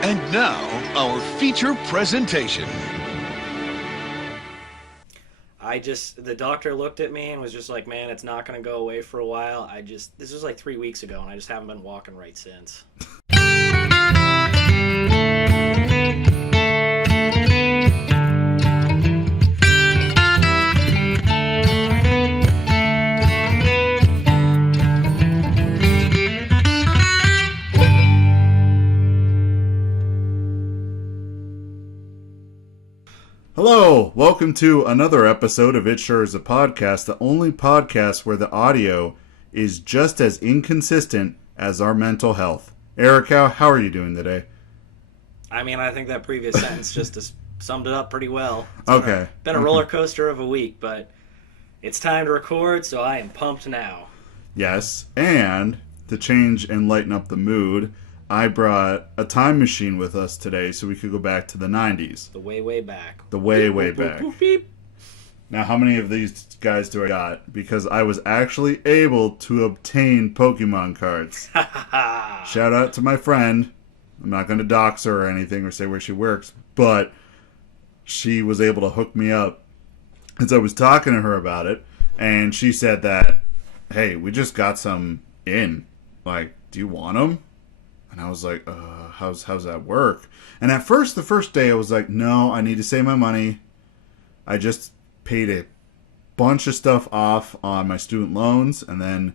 And now, our feature presentation. The doctor looked at me and was just like, man, it's not going to go away for a while. This was like 3 weeks ago, and I just haven't been walking right since. Hello, welcome to another episode of It Sure Is a Podcast, the only podcast where the audio is just as inconsistent as our mental health. Eric, how are you doing today? I mean, I think that previous sentence just summed it up pretty well. It's been a roller coaster of a week, but it's time to record, so I am pumped now. Yes, and to change and lighten up the mood, I brought a time machine with us today so we could go back to the 90s. The way back. The way back. Now, how many of these guys do I got? Because I was actually able to obtain Pokemon cards. Shout out to my friend. I'm not going to dox her or anything or say where she works, but she was able to hook me up. As I was talking to her about it, and she said that, hey, we just got some in. Like, do you want them? And I was like, how's that work? And at first, the first day, I was like, no, I need to save my money. I just paid a bunch of stuff off on my student loans. And then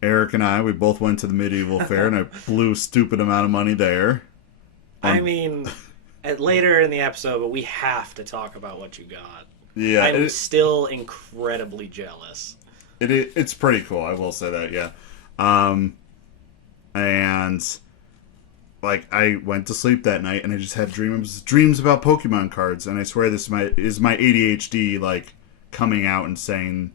Eric and we both went to the medieval fair, and I blew a stupid amount of money there. I mean, later in the episode, but we have to talk about what you got. Yeah, I'm still incredibly jealous. It's pretty cool, I will say that, yeah. And like, I went to sleep that night and I just had dreams about Pokemon cards, and I swear this is my ADHD like coming out and saying,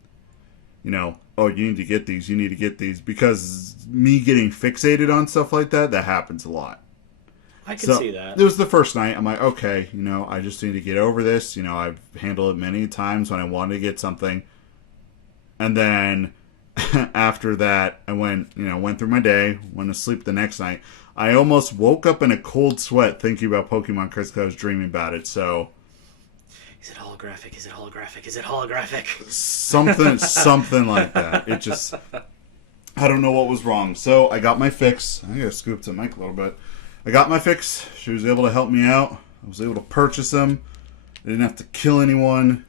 you know, oh, you need to get these, because me getting fixated on stuff like that happens a lot. I can see that. It was the first night. I'm like, okay, you know, I just need to get over this. You know, I've handled it many times when I wanted to get something. And then after that, I went through my day, went to sleep the next night. I almost woke up in a cold sweat thinking about Pokemon cards because I was dreaming about it, so... Is it holographic? Is it holographic? Is it holographic? Something like that. It just... I don't know what was wrong. So, I got my fix. I gotta scoop to the mic a little bit. I got my fix. She was able to help me out. I was able to purchase them. I didn't have to kill anyone.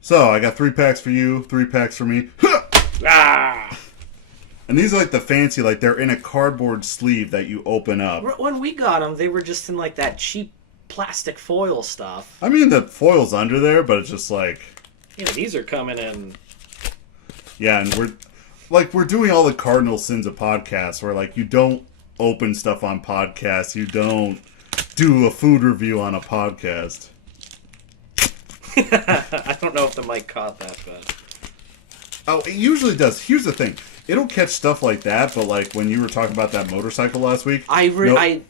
So, I got 3 packs for you, 3 packs for me. Ah! And these are like the fancy, like they're in a cardboard sleeve that you open up. When we got them, they were just in like that cheap plastic foil stuff. I mean, the foil's under there, but it's just like... You know, these are coming in... Yeah, and we're doing all the cardinal sins of podcasts, where like you don't open stuff on podcasts, you don't do a food review on a podcast. I don't know if the mic caught that, but... Oh, it usually does. Here's the thing. It'll catch stuff like that, but like when you were talking about that motorcycle last week... I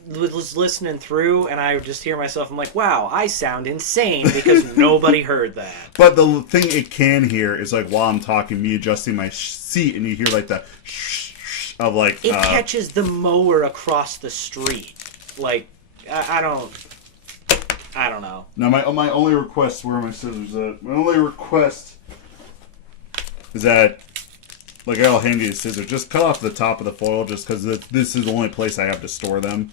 was listening through, and I would just hear myself, I'm like, wow, I sound insane, because nobody heard that. But the thing it can hear is like while I'm talking, me adjusting my seat, and you hear like the shh of like... It catches the mower across the street. Like, I don't know. Now, my only request... Where are my scissors at? My only request is that... Like, I'll hand you a scissor. Just cut off the top of the foil, just because this is the only place I have to store them.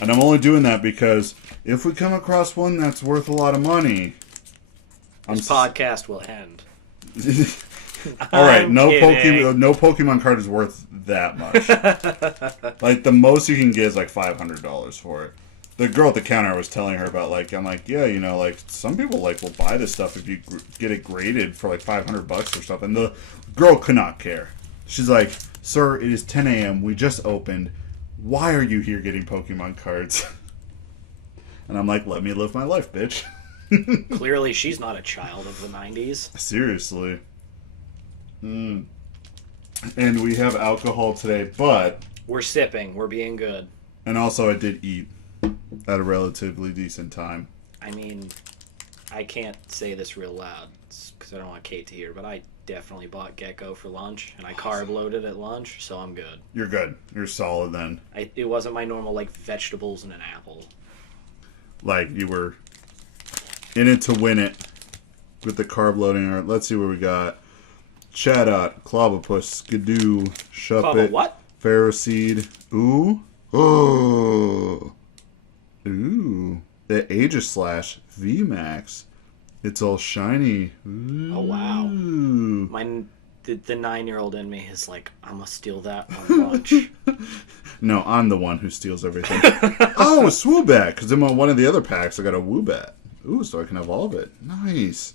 And I'm only doing that because if we come across one that's worth a lot of money... This podcast will end. Alright, no Pokemon card is worth that much. Like, the most you can get is like $500 for it. The girl at the counter, I was telling her about, like, I'm like, yeah, you know, like, some people, like, will buy this stuff if you get it graded for, like, $500 or something. The girl could not care. She's like, sir, it is 10 a.m. We just opened. Why are you here getting Pokemon cards? And I'm like, let me live my life, bitch. Clearly, she's not a child of the 90s. Seriously. And we have alcohol today, but... We're sipping. We're being good. And also, I did eat at a relatively decent time. I mean, I can't say this real loud because I don't want Kate to hear, but I definitely bought Gecko for lunch, and I carb loaded at lunch, so I'm good. You're good. You're solid then. It wasn't my normal, like, vegetables and an apple. Like, you were in it to win it with the carb loading. All right, let's see what we got. Chatot, Clobopus, Skidoo, Shuppet, what? Pharaohseed. Ooh. Oh. Ooh. The Aegislash VMAX. It's all shiny. Ooh. Oh, wow. The 9-year-old in me is like, I'm going to steal that on lunch. No, I'm the one who steals everything. Oh, a Swoobat, because in one of the other packs, I got a Woobat. Ooh, so I can evolve it. Nice.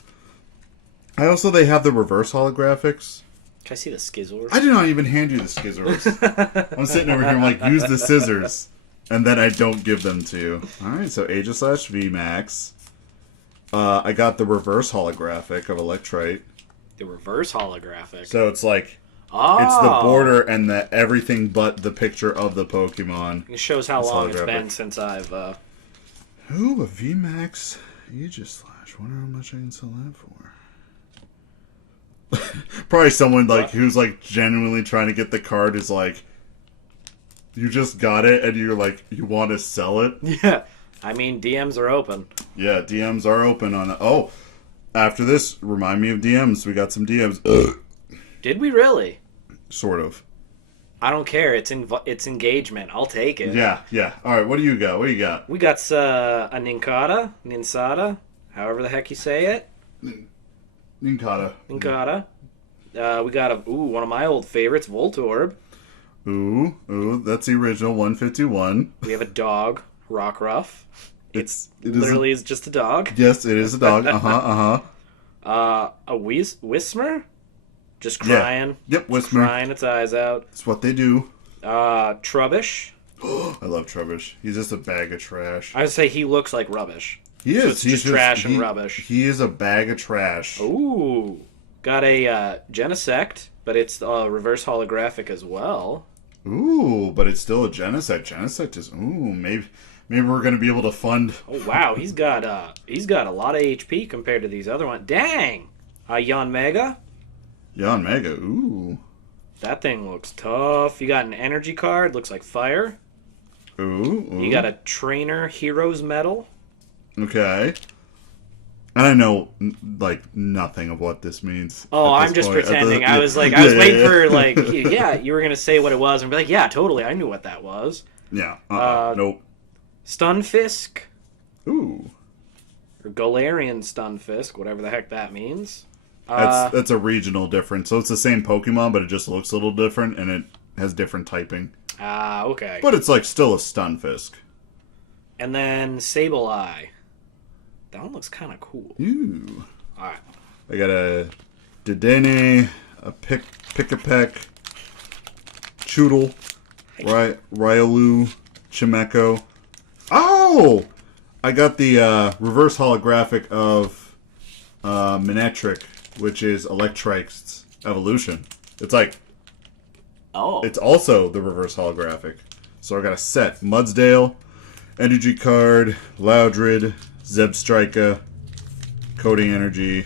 They have the reverse holographics. Can I see the Skizzors? I did not even hand you the Skizzors. I'm sitting over here, I'm like, use the scissors. And then I don't give them to you. Alright, so Aegislash VMAX. I got the reverse holographic of Electrite. The reverse holographic. So it's like, it's the border and the everything but the picture of the Pokemon. It shows how long it's been since I've... Ooh, a VMAX Aegislash. Wonder how much I can sell that for. Probably someone like who's like genuinely trying to get the card is like, you just got it and you're like, you want to sell it? Yeah. I mean, DMs are open. Yeah, DMs are open on it. Oh, after this, remind me of DMs. We got some DMs. Ugh. Did we really? Sort of. I don't care. It's engagement. I'll take it. Yeah. All right, what do you got? We got a Nincada, however the heck you say it. Nincada. We got one of my old favorites, Voltorb. Ooh, that's the original 151. We have a dog, Rockruff. It is just a dog. Yes, it is a dog. A Whismer, just crying. Yeah. Yep, Whismer. Crying its eyes out. That's what they do. Trubbish. I love Trubbish. He's just a bag of trash. I would say he looks like rubbish. He is. So it's just trash and rubbish. He is a bag of trash. Ooh. Got a Genesect, but it's reverse holographic as well. Ooh, but it's still a Genesect. Genesect is maybe we're gonna be able to fund. Oh wow, he's got a lot of HP compared to these other ones. Dang, Yanmega. Yanmega. Ooh, that thing looks tough. You got an energy card, looks like fire. Ooh. You got a trainer Heroes Medal. Okay. And I know, like, nothing of what this means. Oh, I'm just pretending. I was waiting for, like, you were going to say what it was and be like, yeah, totally, I knew what that was. Yeah. Nope. Stunfisk. Ooh. Or Galarian Stunfisk, whatever the heck that means. That's a regional difference. So it's the same Pokemon, but it just looks a little different, and it has different typing. Okay. But it's, like, still a Stunfisk. And then Sableye. That one looks kind of cool. Ooh. Alright. I got a Dedenne, a Pick-a-Peck, Choodle, Riolu, Chimecho. Oh! I got the reverse holographic of Manectric, which is Electrike's evolution. It's like... Oh. It's also the reverse holographic. So I got a set. Mudsdale, Energy Card, Loudred, Zebstrika, Coding Energy,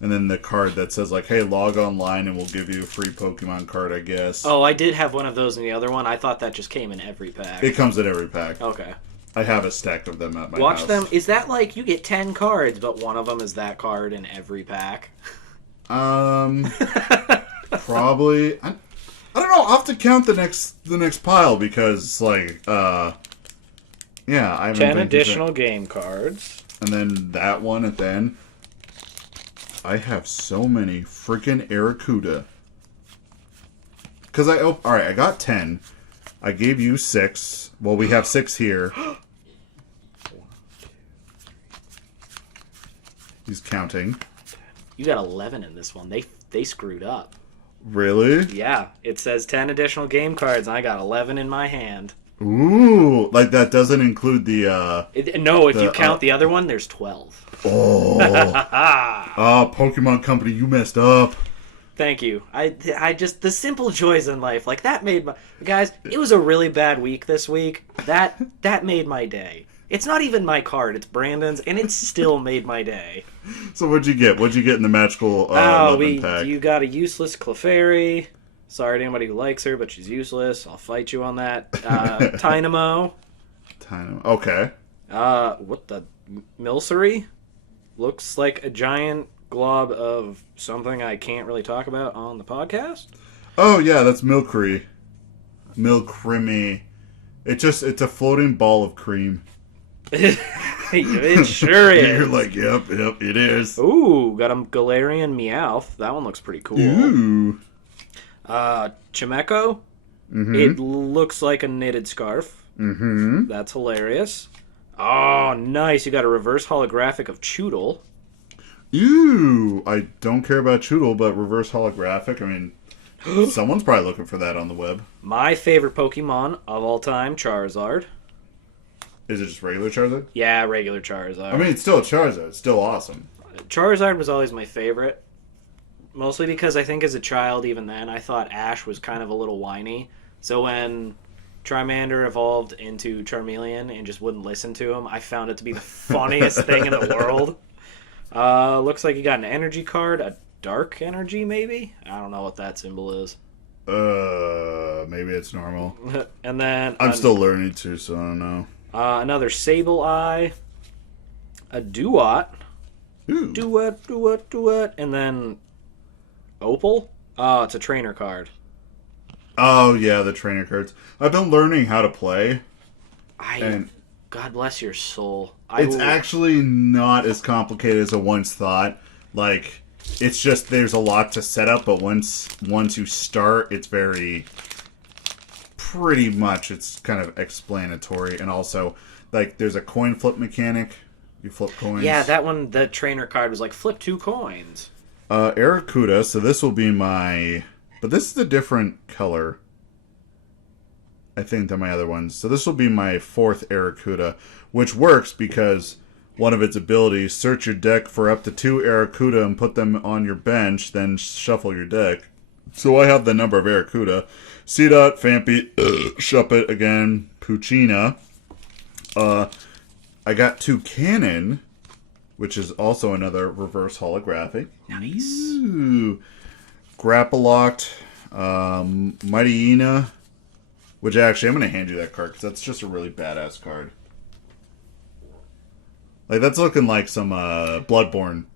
and then the card that says, like, hey, log online and we'll give you a free Pokemon card, I guess. Oh, I did have one of those in the other one. I thought that just came in every pack. It comes in every pack. Okay. I have a stack of them at my house. Watch them. Is that like you get 10 cards, but one of them is that card in every pack? Probably. I don't know. I'll have to count the next pile because, like, yeah, I haven't 10 additional game cards. And then that one at the end. I have so many freaking Arrokuda. Because alright, I got 10. I gave you 6. Well, we have 6 here. He's counting. You got 11 in this one. They screwed up. Really? Yeah, it says 10 additional game cards, and I got 11 in my hand. Ooh, like that doesn't include the no, if you count the other one, there's 12. Oh. Pokemon Company, you messed up. Thank you. I just the simple joys in life, like that made my guys, it was a really bad week this week. That made my day. It's not even my card. It's Brandon's, and it still made my day. So what'd you get? What'd you get in the magical 11 pack? You got a useless Clefairy. Sorry to anybody who likes her, but she's useless. I'll fight you on that. Tynamo. Okay. What the... Milcery? Looks like a giant glob of something I can't really talk about on the podcast. Oh, yeah, that's Milcery. Milcremy. It's a floating ball of cream. It sure is. You're like, yep, it is. Ooh, got a Galarian Meowth. That one looks pretty cool. Ooh. Chimecho. Mm-hmm. It looks like a knitted scarf. Mm-hmm. That's hilarious. Oh, nice. You got a reverse holographic of Choodle. Ooh. I don't care about Choodle, but reverse holographic, I mean, someone's probably looking for that on the web. My favorite Pokemon of all time, Charizard. Is it just regular Charizard? Yeah, regular Charizard. I mean, it's still a Charizard. It's still awesome. Charizard was always my favorite. Mostly because I think as a child, even then, I thought Ash was kind of a little whiny. So when Charmander evolved into Charmeleon and just wouldn't listen to him, I found it to be the funniest thing in the world. Looks like you got an energy card, a dark energy maybe? I don't know what that symbol is. Maybe it's normal. And then... I'm still learning too, so I don't know. Another Sableye, a Duat, Ooh. Duat, and then Opal. Oh, it's a trainer card. Oh, yeah, the trainer cards. I've been learning how to play. And God bless your soul. It's actually not as complicated as I once thought. Like, it's just there's a lot to set up, but once you start, it's pretty much it's kind of explanatory. And also, like, there's a coin flip mechanic. You flip coins. Yeah, that one, the trainer card was like, flip 2 coins. Aracuda, so this will be my... But this is a different color, I think, than my other ones. So this will be my 4th Aracuda, which works because one of its abilities, search your deck for up to 2 Aracuda and put them on your bench, then shuffle your deck. So I have the number of Aracuda. Seedot, Fampi, Shuppet again, Puccina. I got 2 Cannon, which is also another reverse holographic. Nice. Ooh. Grappalocked, Mightyena, which actually I'm going to hand you that card because that's just a really badass card. Like, that's looking like some Bloodborne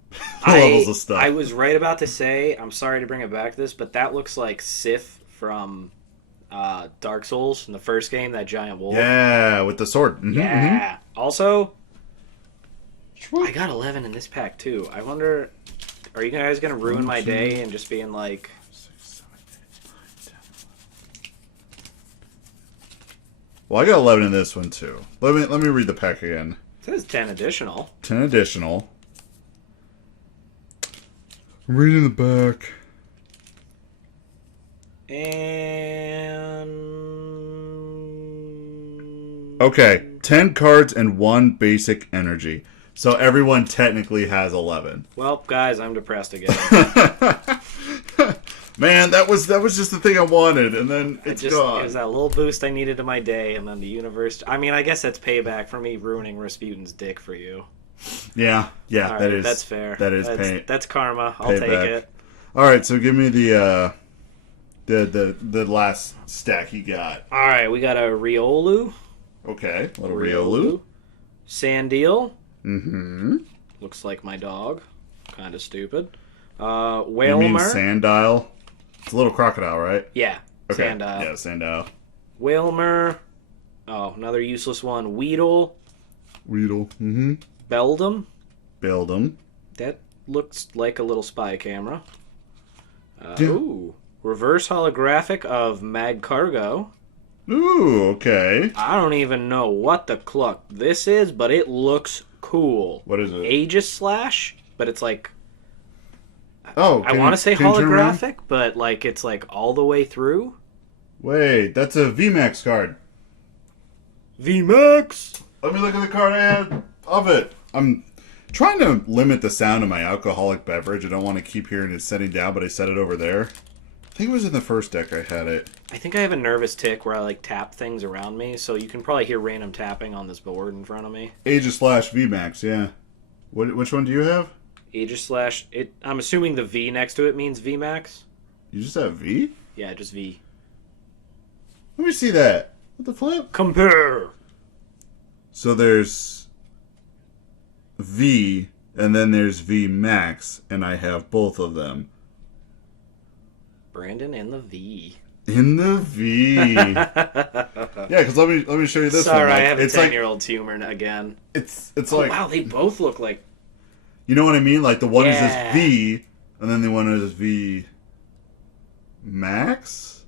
levels of stuff. I was right about to say, I'm sorry to bring it back to this, but that looks like Sif from Dark Souls in the first game, that giant wolf. Yeah, with the sword. Mm-hmm, yeah. Mm-hmm. Also, I got 11 in this pack too. I wonder, are you guys going to ruin my day and just being like... 6, 7, 8, 9, 10. Well, I got 11 in this one too. Let me read the pack again. It says 10 additional. 10 additional. I'm reading the back. And... Okay, 10 cards and 1 basic energy. So everyone technically has 11. Well, guys, I'm depressed again. Man, that was just the thing I wanted, and then it's gone. It was that little boost I needed to my day, and then the universe... I mean, I guess that's payback for me ruining Rasputin's dick for you. Yeah, right, that is... That's fair. That's karma. I'll take it. Alright, so give me the last stack you got. Alright, we got a Riolu. Okay, a little Riolu. Sandeel. Mm-hmm. Looks like my dog. Kind of stupid. Whalmer. You mean Sandile? It's a little crocodile, right? Yeah. Okay. Sandile. Yeah, Sandile. Whalmer. Oh, another useless one. Weedle. Mm-hmm. Beldum. That looks like a little spy camera. Ooh. Reverse holographic of Magcargo. Ooh, okay. I don't even know what the cluck this is, but it looks cool. What is it? Aegis Slash, but it's like... Oh, I want to say holographic, but like it's like all the way through. Wait, that's a VMAX card. VMAX? Let me look at the card I had of it. I'm trying to limit the sound of my alcoholic beverage. I don't want to keep hearing it setting down, but I set it over there. think it was in the first deck I had it. I think I have a nervous tick where I like tap things around me, so you can probably hear random tapping on this board in front of me. Aegis / VMAX, yeah. Which one do you have? Aegis / I'm assuming the V next to it means VMAX. You just have V? Yeah, just V. Let me see that. What the flip? Compare! So there's V, and then there's VMAX, and I have both of them. Brandon in the V. In the V. Yeah, because let me show you this one. Sorry, Like, I have a it's 10-year-old humor again. It's Oh, like... wow, they both look like... You know what I mean? Like, the one is Yeah. just V, and then the one is V Max?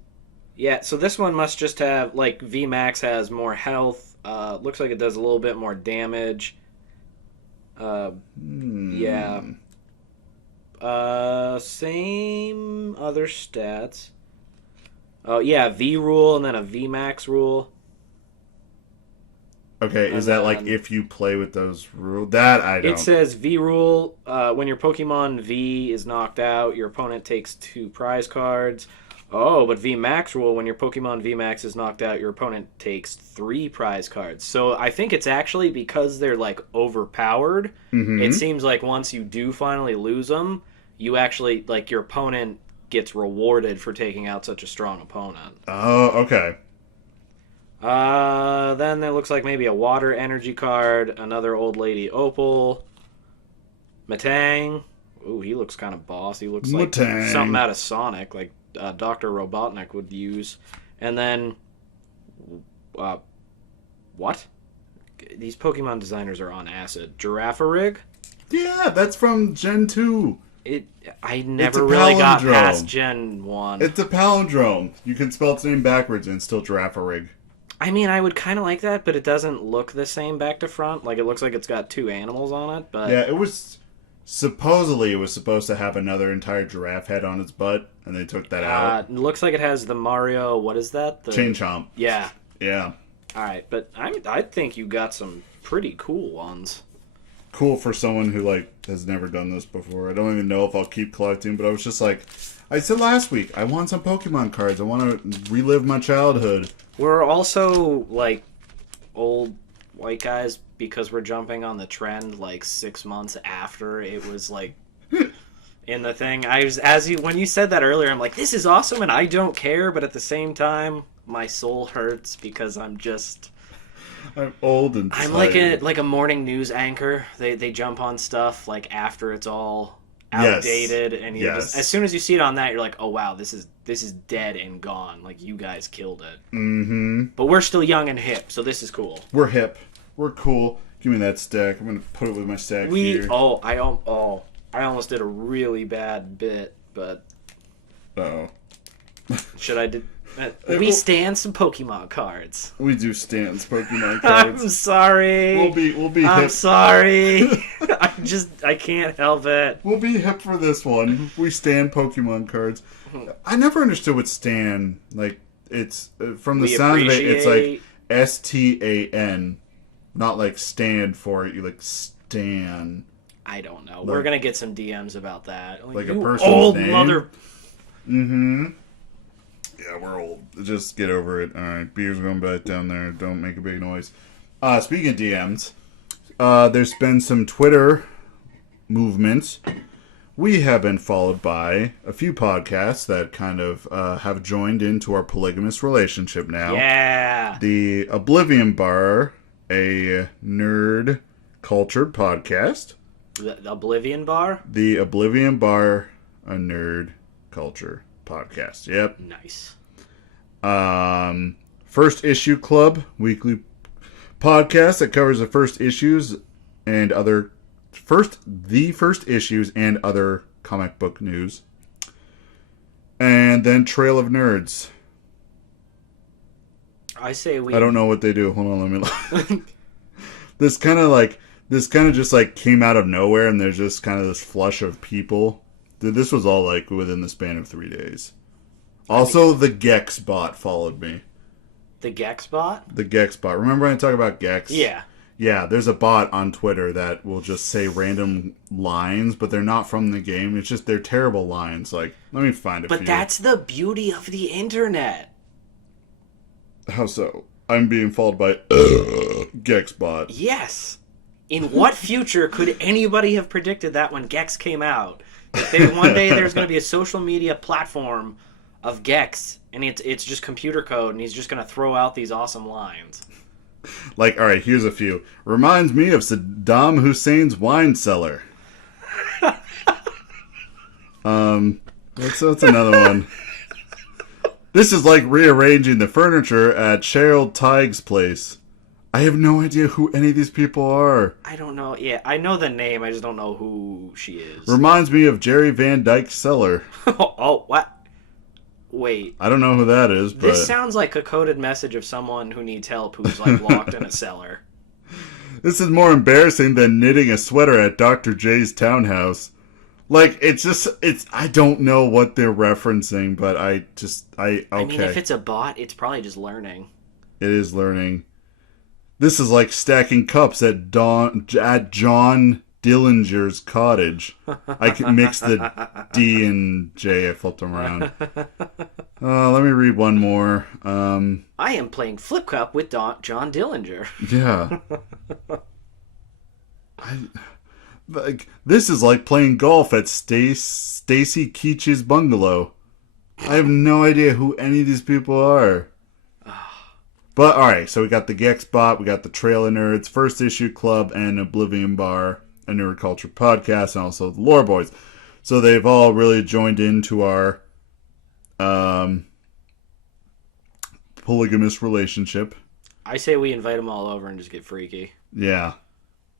Yeah, so this one must just have, like, VMAX has more health. Looks like it does a little bit more damage. Yeah. Same other stats. Oh, yeah, V rule and then a VMAX rule. Okay, is that like if you play with those rules? That I don't. It says V rule, when your Pokemon V is knocked out, your opponent takes 2 prize cards. Oh, but VMAX rule, when your Pokemon VMAX is knocked out, your opponent takes 3 prize cards. So I think it's actually because they're, like, overpowered. Mm-hmm. It seems like once you do finally lose them, you actually, like, your opponent gets rewarded for taking out such a strong opponent. Oh, okay. Then it looks like maybe a water energy card, another old lady opal, Matang. Ooh, he looks kind of boss. He looks like Matang. something out of Sonic, like Dr. Robotnik would use. And then, what? These Pokemon designers are on acid. Girafarig? Yeah, that's from Gen 2. I never really got palindrome. past Gen 1. It's a palindrome. You can spell its name backwards and it's still Girafarig. I mean, I would kind of like that, but it doesn't look the same back to front. Like, it looks like it's got 2 animals on it, but... Yeah, it was... Supposedly, it was supposed to have another entire giraffe head on its butt, and they took that out. It looks like it has the Mario... What is that? Chain Chomp. Yeah. Yeah. Alright, but I think you got some pretty cool ones. Cool for someone who, like, has never done this before. I don't even know if I'll keep collecting, but I was just like... I said last week, I want some Pokemon cards. I want to relive my childhood. We're also, like, old white guys because we're jumping on the trend, like, 6 months after it was, like, in the thing. When you said that earlier, I'm like, this is awesome and I don't care, but at the same time, my soul hurts because I'm old and tired. I'm like a morning news anchor. They jump on stuff, like, after it's all outdated, and as soon as you see it on that, you're like, oh wow, this is dead and gone. Like, you guys killed it. Mm-hmm. But we're still young and hip, so this is cool. We're hip. We're cool. Give me that stack. I'm gonna put it with my stack here. I almost did a really bad bit, but Uh-oh. should I do? We stand some Pokemon cards. We do stands Pokemon cards. I'm sorry. We'll be I'm hip. sorry. I can't help it. We'll be hip for this one. We stand Pokemon cards. I never understood what stan, like, it's, from the sound of it, it's like STAN, not like stand for it, you like stan. I don't know. Like, we're gonna get some DMs about that. Like a you person's old name? mother. Mm-hmm. Yeah, we're old. Just get over it. Alright, beer's going back down there. Don't make a big noise. Speaking of DMs, there's been some Twitter movements. We have been followed by a few podcasts that kind of have joined into our polygamous relationship now. Yeah. The Oblivion Bar, a nerd cultured podcast. The Oblivion Bar? The Oblivion Bar, a nerd culture podcast. Yep. Nice. First Issue Club, weekly podcast that covers the first issues and the first issues and other comic book news. And then Trail of Nerds. I say we... I don't know what they do. Hold on, let me look. This kind of just like came out of nowhere, and there's just kind of this flush of people. Dude, this was all like within the span of 3 days. Also, the Gex bot followed me. The Gex bot? The Gex bot. Remember when I talk about Gex? Yeah. Yeah, there's a bot on Twitter that will just say random lines, but they're not from the game. It's just they're terrible lines. Like, let me find a few. But that's the beauty of the internet. How so? I'm being followed by Gexbot. Yes. In what future could anybody have predicted that when Gex came out? That one day there's going to be a social media platform of Gex, and it's just computer code, and he's just going to throw out these awesome lines. Like, all right, here's a few. Reminds me of Saddam Hussein's wine cellar. What's another one? This is like rearranging the furniture at Cheryl Tighe's place. I have no idea who any of these people are. I don't know. Yeah, I know the name. I just don't know who she is. Reminds me of Jerry Van Dyke's cellar. Oh, what? Wait. I don't know who that is, but... This sounds like a coded message of someone who needs help who's, like, locked in a cellar. This is more embarrassing than knitting a sweater at Dr. J's townhouse. Like, I don't know what they're referencing, but okay. I mean, if it's a bot, it's probably just learning. It is learning. This is like stacking cups at John Dillinger's cottage. I can mix the D and J. I flipped them around. Let me read one more. I am playing Flip Cup with John Dillinger. Yeah. This is like playing golf at Stacy Keach's bungalow. I have no idea who any of these people are. But, alright, so we got the Gexbot, we got the Trailer Nerds, First Issue Club, and Oblivion Bar, a Nerd Culture podcast, and also the Lore Boys. So they've all really joined into our polygamous relationship. I say we invite them all over and just get freaky. Yeah.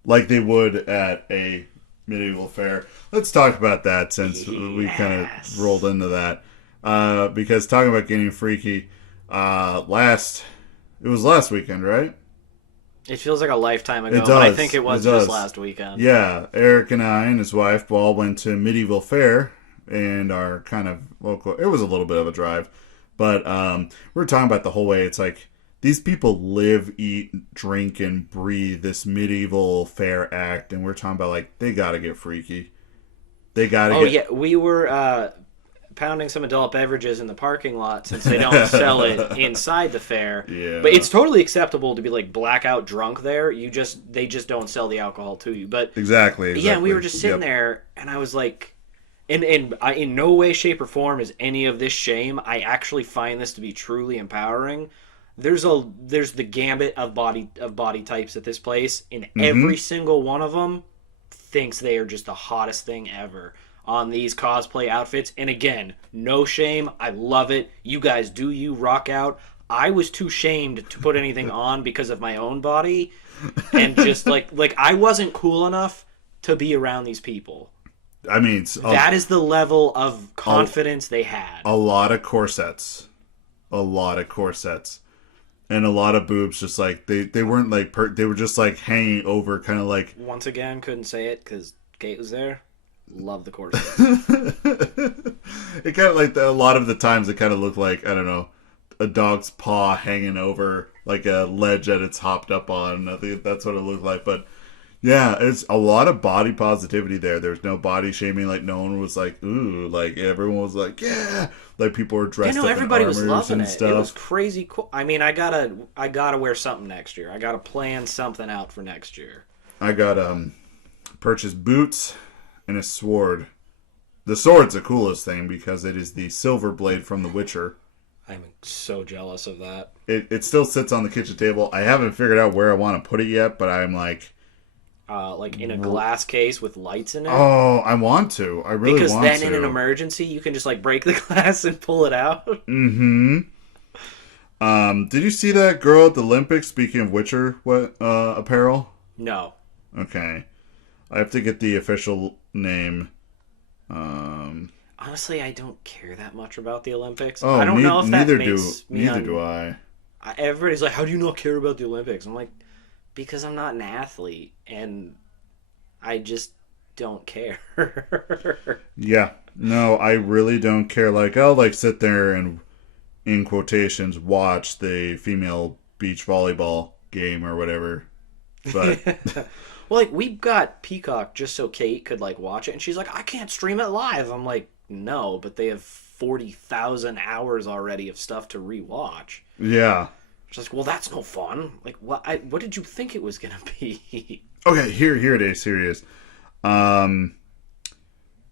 Like they would at a medieval fair. Let's talk about that since we kind of rolled into that. Because talking about getting freaky, it was last weekend, right? It feels like a lifetime ago, It does. but I think it was It does. just last weekend. Yeah, Eric and I and his wife all went to Medieval Fair and our kind of local... It was a little bit of a drive, but we were talking about the whole way. It's like, these people live, eat, drink, and breathe this medieval fair act, and we're talking about, like, they gotta get freaky. They gotta yeah, we were... pounding some adult beverages in the parking lot since they don't sell it inside the fair. Yeah. But it's totally acceptable to be like blackout drunk there. They just don't sell the alcohol to you. But Exactly. yeah, we were just sitting there, and I was like, in no way, shape, or form is any of this shame. I actually find this to be truly empowering. There's the gambit of body types at this place, and every single one of them thinks they are just the hottest thing ever on these cosplay outfits. And again, no shame. I love it. You guys do you, rock out. I was too shamed to put anything on because of my own body, and just like I wasn't cool enough to be around these people. I mean, that is the level of confidence they had. A lot of corsets. And a lot of boobs, just like they weren't like they were just like hanging over, kind of like. Once again, couldn't say it because Kate was there. Love the corset. It kind of like a lot of the times it kind of looked like, I don't know, a dog's paw hanging over like a ledge that it's hopped up on. I think that's what it looked like. But yeah, it's a lot of body positivity there. There's no body shaming. Like no one was like, ooh, like everyone was like, yeah, like people were dressed up everybody in was armors loving and it. stuff. It was crazy cool. I mean, I gotta wear something next year. I gotta plan something out for next year. I got purchase boots and a sword. The sword's the coolest thing because it is the silver blade from The Witcher. I'm so jealous of that. It still sits on the kitchen table. I haven't figured out where I want to put it yet, but I'm like in a glass case with lights in it. Oh, I want to. I really want to. Because then in an emergency, you can just like break the glass and pull it out. Mm-hmm. Did you see that girl at the Olympics? Speaking of Witcher, apparel? No. Okay. I have to get the official name. Honestly, I don't care that much about the Olympics. Oh, I don't know if that makes me neither do I. Everybody's like, how do you not care about the Olympics? I'm like, because I'm not an athlete, and I just don't care. Yeah. No, I really don't care. Like, I'll like sit there and, in quotations, watch the female beach volleyball game or whatever. But Well, like, we got Peacock just so Kate could, like, watch it, and she's like, I can't stream it live. I'm like, no, but they have 40,000 hours already of stuff to rewatch. yeah. She's like, well, that's no fun. Like, what did you think it was going to be? Okay, here it is. Here it is.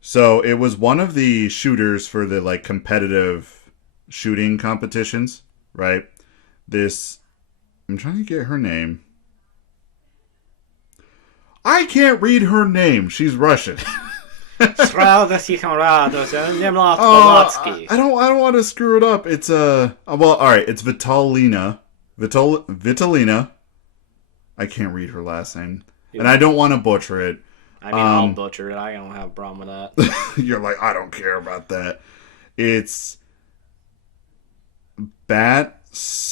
So it was one of the shooters for the, like, competitive shooting competitions, right? I'm trying to get her name. I can't read her name. She's Russian. Balski. I don't want to screw it up. It's well, all right. It's Vitalina. I can't read her last name, and I don't want to butcher it. I mean, I'll butcher it. I don't have a problem with that. You're like, I don't care about that. It's Sarashkina.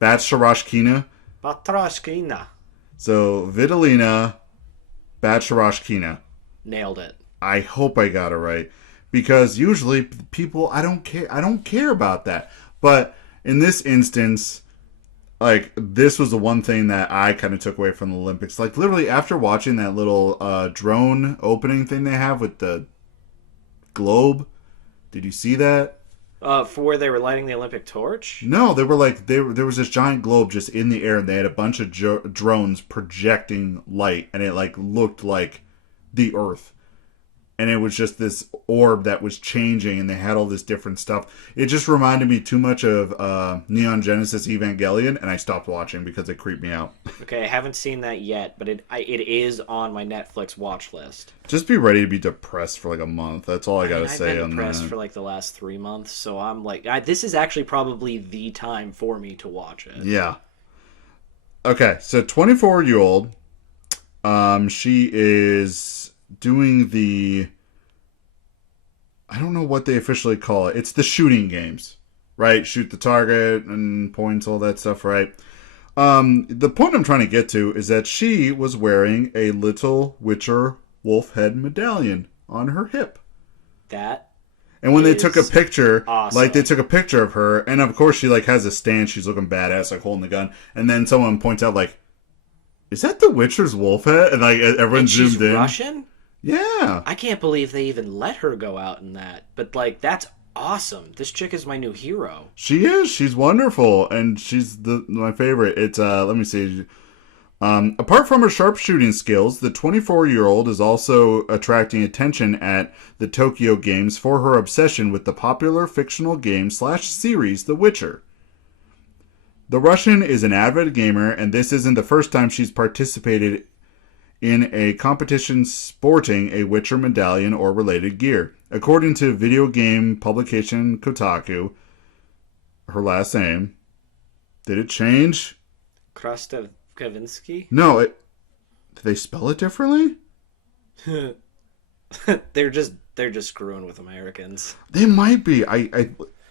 Batroshkina. So, Vitalina Batrashkina. Nailed it. I hope I got it right. Because usually people, I don't care about that. But in this instance, like, this was the one thing that I kind of took away from the Olympics. Like, literally, after watching that little drone opening thing they have with the globe, did you see that? For where they were lighting the Olympic torch? No, they were like, there was this giant globe just in the air, and they had a bunch of drones projecting light, and it, like, looked like the Earth. And it was just this orb that was changing, and they had all this different stuff. It just reminded me too much of Neon Genesis Evangelion, and I stopped watching because it creeped me out. Okay, I haven't seen that yet, but it is on my Netflix watch list. Just be ready to be depressed for like a month. That's all I gotta say on that. I've been depressed for like the last 3 months, so I'm like, this is actually probably the time for me to watch it. Yeah. Okay, so 24-year-old, she is doing the, I don't know what they officially call it. It's the shooting games, right? Shoot the target and points, all that stuff, right? The point I'm trying to get to is that she was wearing a little Witcher wolf head medallion on her hip. And when they took a picture, awesome. Like, they took a picture of her, and of course she, like, has a stand, she's looking badass, like, holding the gun, and then someone points out, like, is that the Witcher's wolf head? And, like, everyone zoomed in. Russian? Yeah. I can't believe they even let her go out in that. But, like, that's awesome. This chick is my new hero. She is. She's wonderful. And she's my favorite. It's, let me see. Apart from her sharpshooting skills, the 24-year-old is also attracting attention at the Tokyo Games for her obsession with the popular fictional game / series The Witcher. The Russian is an avid gamer, and this isn't the first time she's participated in a competition sporting a Witcher medallion or related gear. According to video game publication Kotaku, her last name, did it change? Krastavinsky? No, did they spell it differently? They're just screwing with Americans. They might be. They're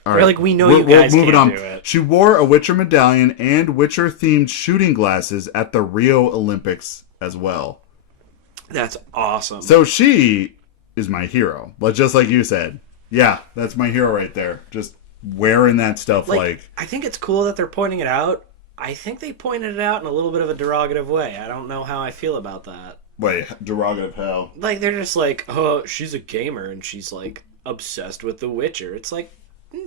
like, we know you guys can't do it. She wore a Witcher medallion and Witcher-themed shooting glasses at the Rio Olympics as well. That's awesome. So she is my hero. But just like you said, yeah, that's my hero right there. Just wearing that stuff like... I think it's cool that they're pointing it out. I think they pointed it out in a little bit of a derogative way. I don't know how I feel about that. Wait, derogative how? Like, they're just like, oh, she's a gamer and she's, like, obsessed with The Witcher. It's like,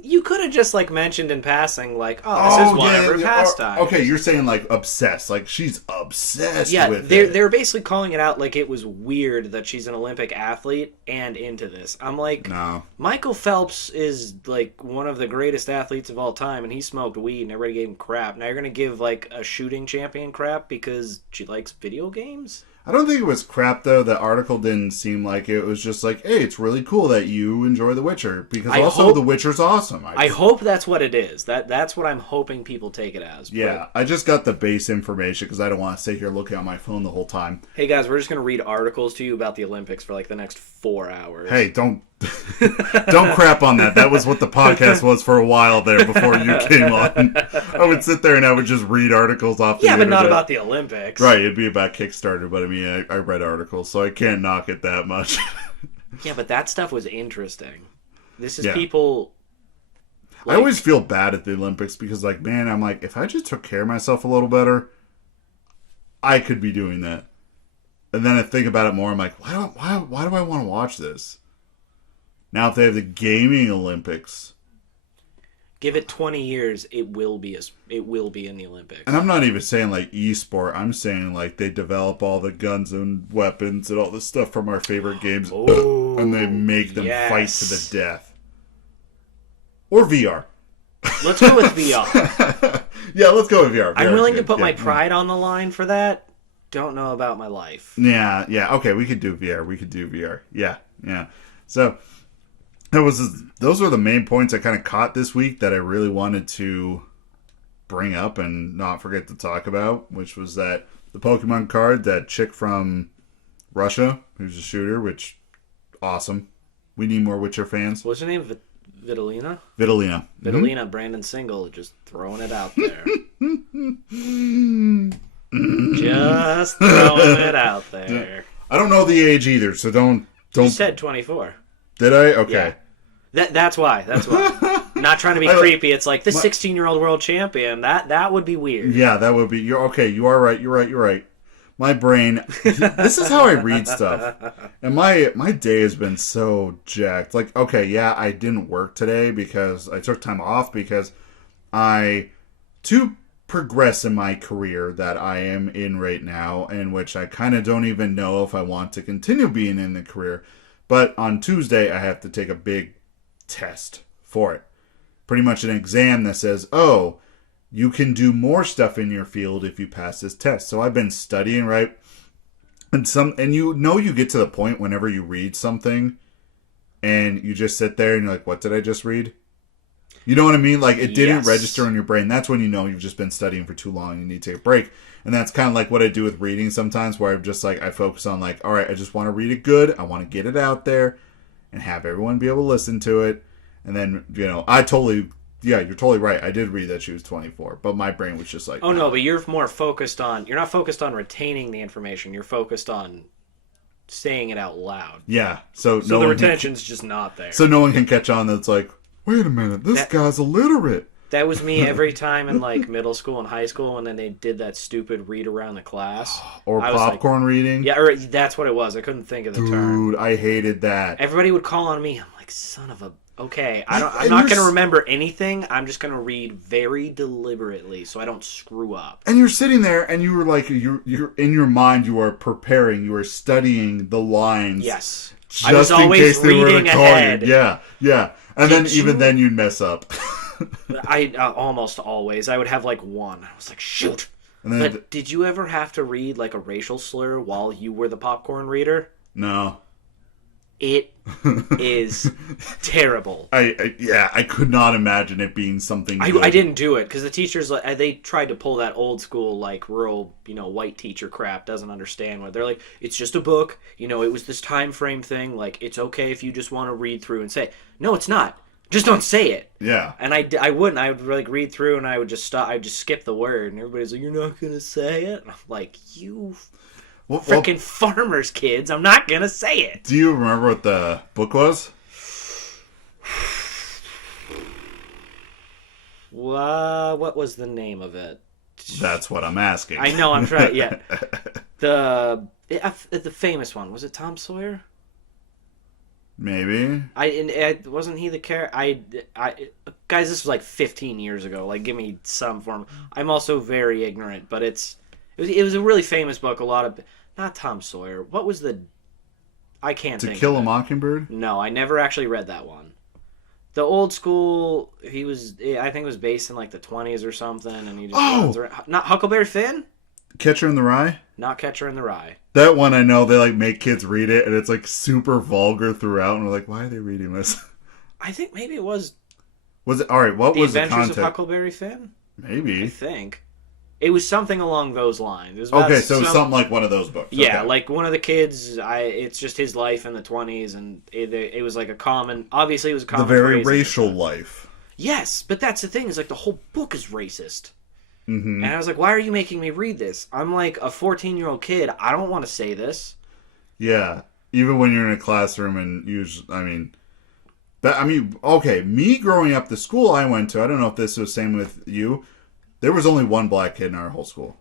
you could have just, like, mentioned in passing, like, oh, this is one of her pastimes. Okay, you're saying, like, obsessed. Like, she's obsessed with it. Yeah, they're basically calling it out like it was weird that she's an Olympic athlete and into this. I'm like, no. Michael Phelps is, like, one of the greatest athletes of all time, and he smoked weed and everybody gave him crap. Now you're going to give, like, a shooting champion crap because she likes video games? I don't think it was crap, though. The article didn't seem like it. It was just like, hey, it's really cool that you enjoy The Witcher. Because The Witcher's awesome. I hope that's what it is. That's what I'm hoping people take it as. Yeah, I just got the base information because I don't want to sit here looking on my phone the whole time. Hey, guys, we're just going to read articles to you about the Olympics for, like, the next 4 hours. Hey, don't crap on that. That was what the podcast was for a while there before you came on. I would sit there and I would just read articles off the internet. But not about the Olympics. Right, it'd be about Kickstarter, but I mean, I read articles, so I can't knock it that much. Yeah, but that stuff was interesting. This is people... I always feel bad at the Olympics because, like, man, I'm like, if I just took care of myself a little better, I could be doing that. And then I think about it more. I'm like, why do I want to watch this? Now, if they have the gaming Olympics, give it 20 years, it will be in the Olympics. And I'm not even saying like esport. I'm saying like they develop all the guns and weapons and all the stuff from our favorite games, and they make them fight to the death. Or VR. Let's go with VR. Yeah, let's go with VR. I'm willing to put my pride on the line for that. Don't know about my life. Yeah. Okay, we could do VR. Yeah. So those were the main points I kind of caught this week that I really wanted to bring up and not forget to talk about, which was that the Pokemon card, that chick from Russia who's a shooter, which awesome. We need more Witcher fans. What's her name? Vitalina? Vitalina. Mm-hmm. Brandon Single, just throwing it out there. Just throwing it out there. I don't know the age either, so don't. You said 24. Did I? Okay. Yeah. That's why. Not trying to be creepy. It's like the 16-year-old world champion. That would be weird. Yeah, that would be. You're okay. You are right. You're right. My brain. This is how I read stuff, and my day has been so jacked. Like, okay, yeah, I didn't work today because I took time off because to progress in my career that I am in right now, in which I kind of don't even know if I want to continue being in the career. But on Tuesday, I have to take a big test for it. Pretty much an exam that says, oh, you can do more stuff in your field if you pass this test. So I've been studying, right? And you get to the point whenever you read something and you just sit there and you're like, what did I just read? You know what I mean? Like, it didn't register in your brain. That's when you know you've just been studying for too long and you need to take a break. And that's kind of like what I do with reading sometimes, where I'm just like, I focus on like, all right, I just want to read it good. I want to get it out there and have everyone be able to listen to it. And then, you're totally right. I did read that she was 24, but my brain was just like, oh no, but you're more focused on, you're not focused on retaining the information. You're focused on saying it out loud. Yeah. So the retention's just not there. So no one can catch on that's like, wait a minute, this guy's illiterate. That was me every time in like middle school and high school, and then they did that stupid read around the class. Or popcorn reading. Yeah, or that's what it was. I couldn't think of the term. Dude, I hated that. Everybody would call on me. I'm like, son of a... Okay, I'm not going to remember anything. I'm just going to read very deliberately so I don't screw up. And you're sitting there, and you were like, you're in your mind, you are preparing, you are studying the lines. Yes. I was always reading ahead. Yeah. And then then you'd mess up. I almost always. I would have like one. I was like, shoot. But did you ever have to read like a racial slur while you were the popcorn reader? No. It is terrible. I could not imagine it being something good. I didn't do it because the teachers, they tried to pull that old school, like, rural, white teacher crap, doesn't understand what they're like. It's just a book. It was this time frame thing. Like, it's okay if you just want to read through and say, no, it's not. Just don't say it. Yeah. And I wouldn't. I would like read through and I would just stop. I'd just skip the word. And everybody's like, you're not going to say it? And I'm like, you freaking farmers' kids. I'm not going to say it. Do you remember what the book was? What was the name of it? That's what I'm asking. I know, I'm trying. Yeah. The famous one. Was it Tom Sawyer? Maybe. Wasn't he the character? Guys, this was like 15 years ago. Like, give me some form. I'm also very ignorant, but it was a really famous book. Not Tom Sawyer. What was the? I can't think. To Kill a Mockingbird? No, I never actually read that one. The old school. I think it was based in like the 20s or something, and he just runs around. Not Huckleberry Finn. Catcher in the Rye? Not Catcher in the Rye. That one I know they like make kids read it and it's like super vulgar throughout and we're like, why are they reading this? I think maybe it was. Was it alright, what was the content? The Adventures of Huckleberry Finn? Maybe. I think. It was something along those lines. It was okay, so something like one of those books. Yeah, okay. Like one of the kids, it's just his life in the 20s and it was like obviously it was a common the very phrase racial life. Yes, but that's the thing, is like the whole book is racist. Mm-hmm. And I was like, why are you making me read this? I'm like a 14-year-old kid. I don't want to say this. Yeah. Even when you're in a classroom and But I mean, okay, me growing up, the school I went to, I don't know if this was the same with you. There was only one black kid in our whole school.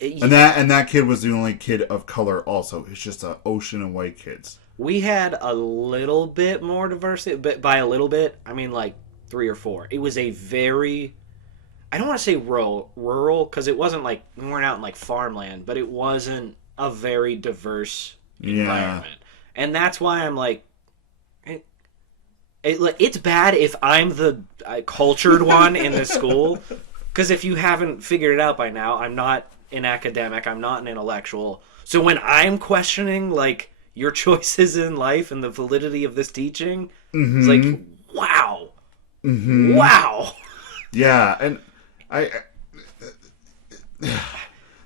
And that kid was the only kid of color also. It's just an ocean of white kids. We had a little bit more diversity, but by a little bit, I mean like 3 or 4. It was a very, I don't want to say rural, because it wasn't like, we weren't out in like farmland, but it wasn't a very diverse environment. And that's why I'm like, it's bad if I'm the cultured one in the school, because if you haven't figured it out by now, I'm not an academic, I'm not an intellectual. So when I'm questioning like your choices in life and the validity of this teaching, it's like, wow. Wow. Yeah, and that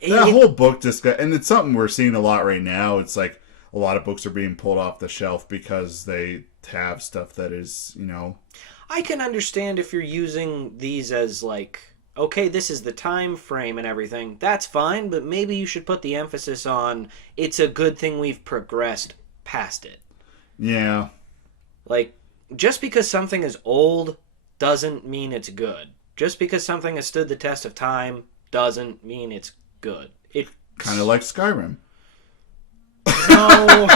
whole book and it's something we're seeing a lot right now. It's like a lot of books are being pulled off the shelf because they have stuff that is, I can understand if you're using these as like, okay, this is the time frame and everything. That's fine, but maybe you should put the emphasis on it's a good thing we've progressed past it. Yeah. Like, just because something is old doesn't mean it's good. Just because something has stood the test of time doesn't mean it's good. It kind of like Skyrim. No.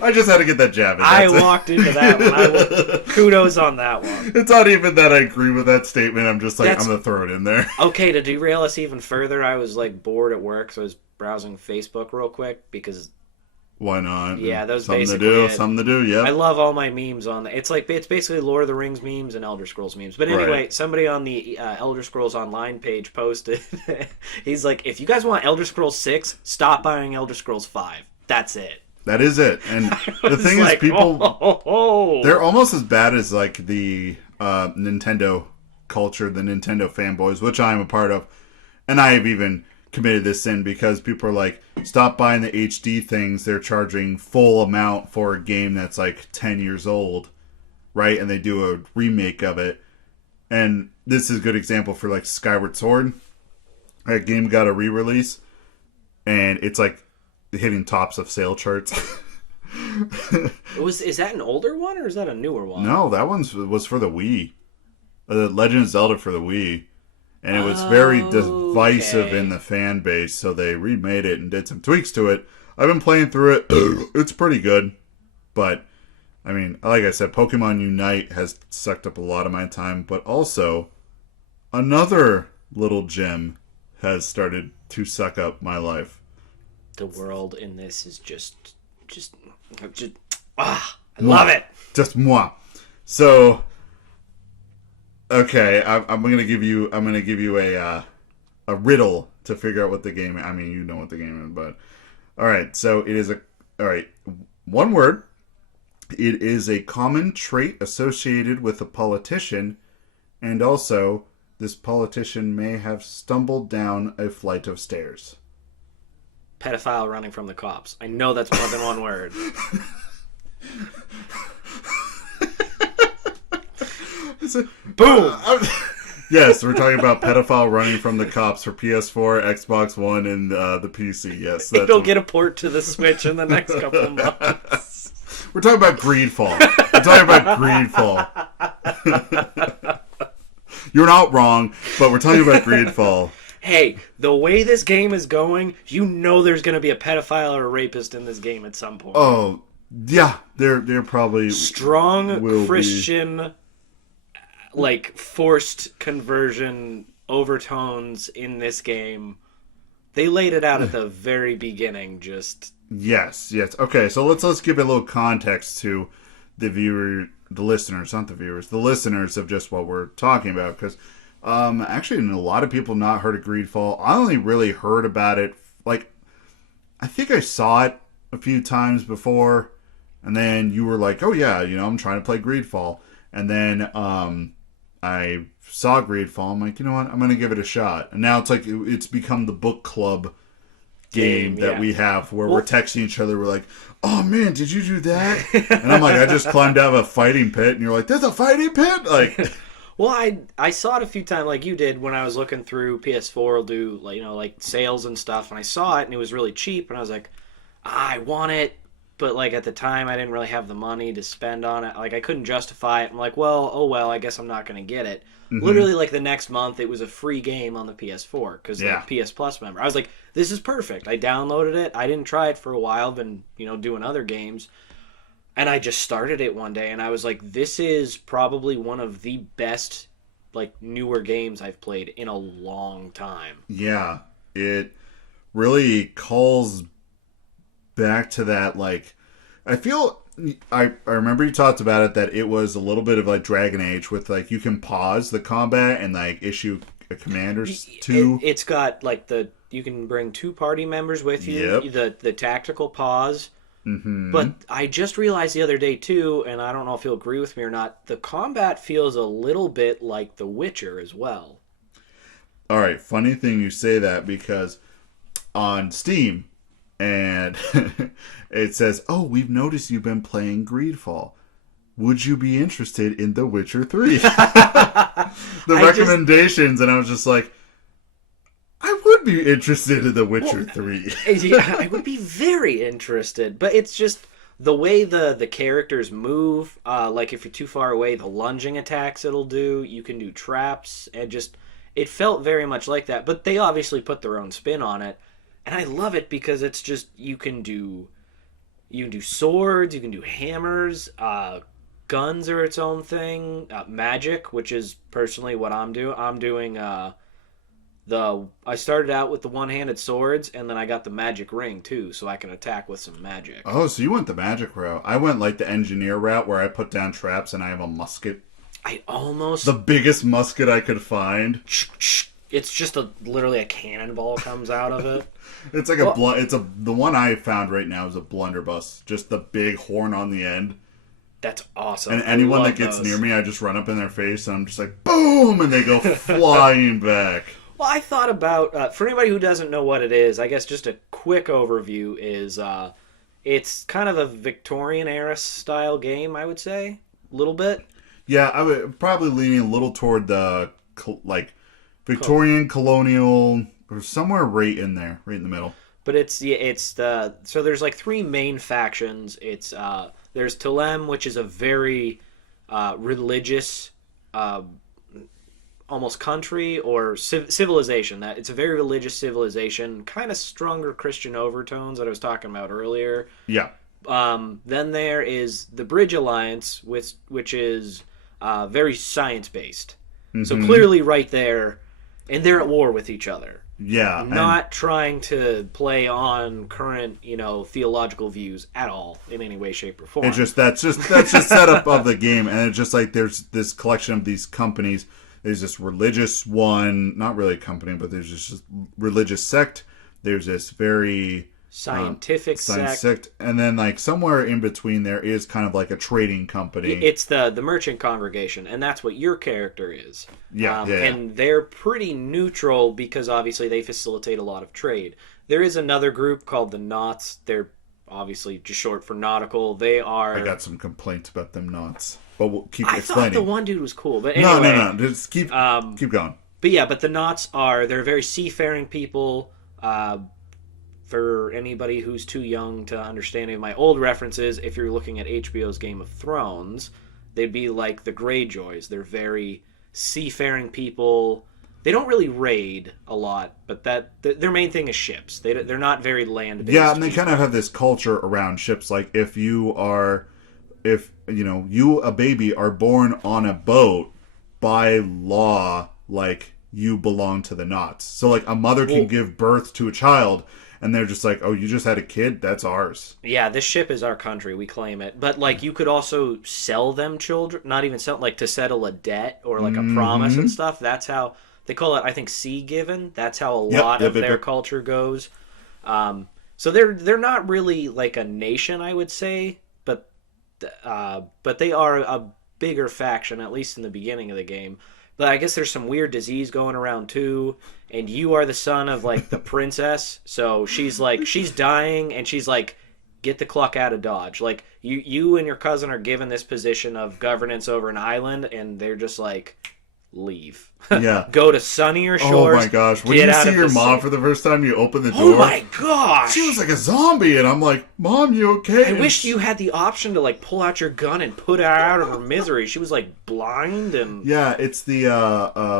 I just had to get that jab in. I walked into that one. Kudos on that one. It's not even that I agree with that statement. I'm just like, I'm going to throw it in there. Okay, to derail us even further, I was like bored at work, so I was browsing Facebook real quick because... Why not? Yeah, those something basically to do. Something to do. Yeah. I love all my memes on it's basically Lord of the Rings memes and Elder Scrolls memes. But anyway, right. Somebody on the Elder Scrolls Online page posted. He's like, if you guys want Elder Scrolls 6, stop buying Elder Scrolls 5. That's it. That is it. And the thing is, people they're almost as bad as like the Nintendo culture, the Nintendo fanboys, which I am a part of, and I have even committed this sin because people are like, stop buying the HD things. They're charging full amount for a game that's like 10 years old, right? And they do a remake of it. And this is a good example for like Skyward Sword. That game got a re-release, and it's like hitting tops of sale charts. Is that an older one or is that a newer one? No, that one was for the Wii. The Legend of Zelda for the Wii. And it was very divisive in the fan base, so they remade it and did some tweaks to it. I've been playing through it. It's pretty good. But, I mean, like I said, Pokemon Unite has sucked up a lot of my time. But also, another little gem has started to suck up my life. The world in this is just I love it. Just moi. So... Okay, I'm gonna give you a riddle to figure out what the game. I mean, you know what the game is, but all right. So it is one word. It is a common trait associated with a politician, and also this politician may have stumbled down a flight of stairs. Pedophile running from the cops. I know that's more than one word. Boom! Yes, we're talking about pedophile running from the cops for PS4, Xbox One, and the PC. Yes, it'll get a port to the Switch in the next couple of months. We're talking about Greedfall. You're not wrong, but we're talking about Greedfall. Hey, the way this game is going, you know there's going to be a pedophile or a rapist in this game at some point. Oh, yeah, they're probably strong Christian. Like forced conversion overtones in this game. They laid it out at the very beginning. Just yes. Okay, so let's give a little context to the listeners of just what we're talking about, because actually a lot of people not heard of Greedfall. I only really heard about it like I think I saw it a few times before, and then you were like, oh yeah, I'm trying to play Greedfall, and then I saw Greedfall. I'm like, you know what? I'm going to give it a shot. And now it's like it's become the book club game that we have where we're texting each other. We're like, oh man, did you do that? And I'm like, I just climbed out of a fighting pit. And you're like, there's a fighting pit? Like, well, I saw it a few times like you did when I was looking through PS4 do like sales and stuff. And I saw it and it was really cheap. And I was like, I want it. but like at the time I didn't really have the money to spend on it. Like I couldn't justify it. I'm like, well, oh well, I guess I'm not going to get it. Literally like the next month it was a free game on the PS4 because the PS Plus member. I was like, this is perfect. I downloaded it. I didn't try it for a while, been, doing other games. And I just started it one day and I was like, this is probably one of the best like newer games I've played in a long time. Yeah. It really calls back to that, like, I remember you talked about it, that it was a little bit of like Dragon Age with like you can pause the combat and like issue commanders to. It's got like you can bring 2 party members with you. Yep. The tactical pause. But I just realized the other day too, and I don't know if you'll agree with me or not, the combat feels a little bit like The Witcher as well. All right, funny thing you say that, because on Steam, and it says, "Oh, we've noticed you've been playing Greedfall. Would you be interested in The Witcher 3?" Recommendations, and I was just like, I would be interested in The Witcher 3. Yeah, I would be very interested, but it's just the way the characters move. Like if you're too far away, the lunging attacks it'll do. You can do traps, and just it felt very much like that. But they obviously put their own spin on it, and I love it because it's just you can do swords, you can do hammers. Guns are its own thing. Magic, which is personally what I'm doing. I'm doing. I started out with the one-handed swords, and then I got the magic ring too, so I can attack with some magic. Oh, so you went the magic route. I went like the engineer route, where I put down traps and I have a musket. The biggest musket I could find. It's just literally a cannonball comes out of it. It's like the one I found right now is a blunderbuss, just the big horn on the end. That's awesome. And anyone that gets near me, I just run up in their face and I'm just like, boom, and they go flying back. Well, I thought about, for anybody who doesn't know what it is, I guess just a quick overview is, it's kind of a Victorian-era style game, I would say. A little bit. Yeah, I would probably leaning a little toward the, like, Victorian, colonial, or somewhere right in there, right in the middle. But so there's like 3 main factions. It's, there's Telem, which is a very religious, almost country or civilization. That it's a very religious civilization, kind of stronger Christian overtones that I was talking about earlier. Yeah. Then there is the Bridge Alliance, which is very science based. So clearly, right there, and they're at war with each other. Yeah, not trying to play on current, theological views at all in any way, shape, or form. It's just that's just setup of the game, and it's just like there's this collection of these companies. There's this religious one, not really a company, but there's just this religious sect. There's this very scientific sect, and then like somewhere in between there is kind of like a trading company. It's the merchant congregation, and that's what your character is. Yeah. And they're pretty neutral because obviously they facilitate a lot of trade. There is another group called the Nauts. They're obviously just short for nautical. They are. I got some complaints about them Nauts, but we'll keep explaining. I thought the one dude was cool, but anyway. No. Just keep going. But yeah, but the Nauts they're very seafaring people. For anybody who's too young to understand any of my old references, if you're looking at HBO's Game of Thrones, they'd be like the Greyjoys. They're very seafaring people. They don't really raid a lot, but their main thing is ships. They're not very land-based. Yeah, and they kind of have this culture around ships. Like if you, a baby, are born on a boat, by law, like you belong to the Nauts. So like a mother can give birth to a child. And they're just like, oh, you just had a kid? That's ours. Yeah, this ship is our country. We claim it. But, like, you could also sell them children. Not even sell, like, to settle a debt or, like, a promise and stuff. That's how, they call it, I think, sea given. That's how a lot of their culture goes. So they're not really, like, a nation, I would say. But they are a bigger faction, at least in the beginning of the game. But I guess there's some weird disease going around, too. And you are the son of, like, the princess. So she's dying, and she's like, get the cluck out of Dodge. Like, you and your cousin are given this position of governance over an island, and they're just like, leave. Yeah. Go to sunnier shores. Oh my gosh. When get you out see of your the mom city. for the first time, you open the door. Oh my gosh! She was like a zombie, and I'm like, Mom, you okay? I wish you had the option to like pull out your gun and put her out of her misery. She was like blind and... Yeah, it's the,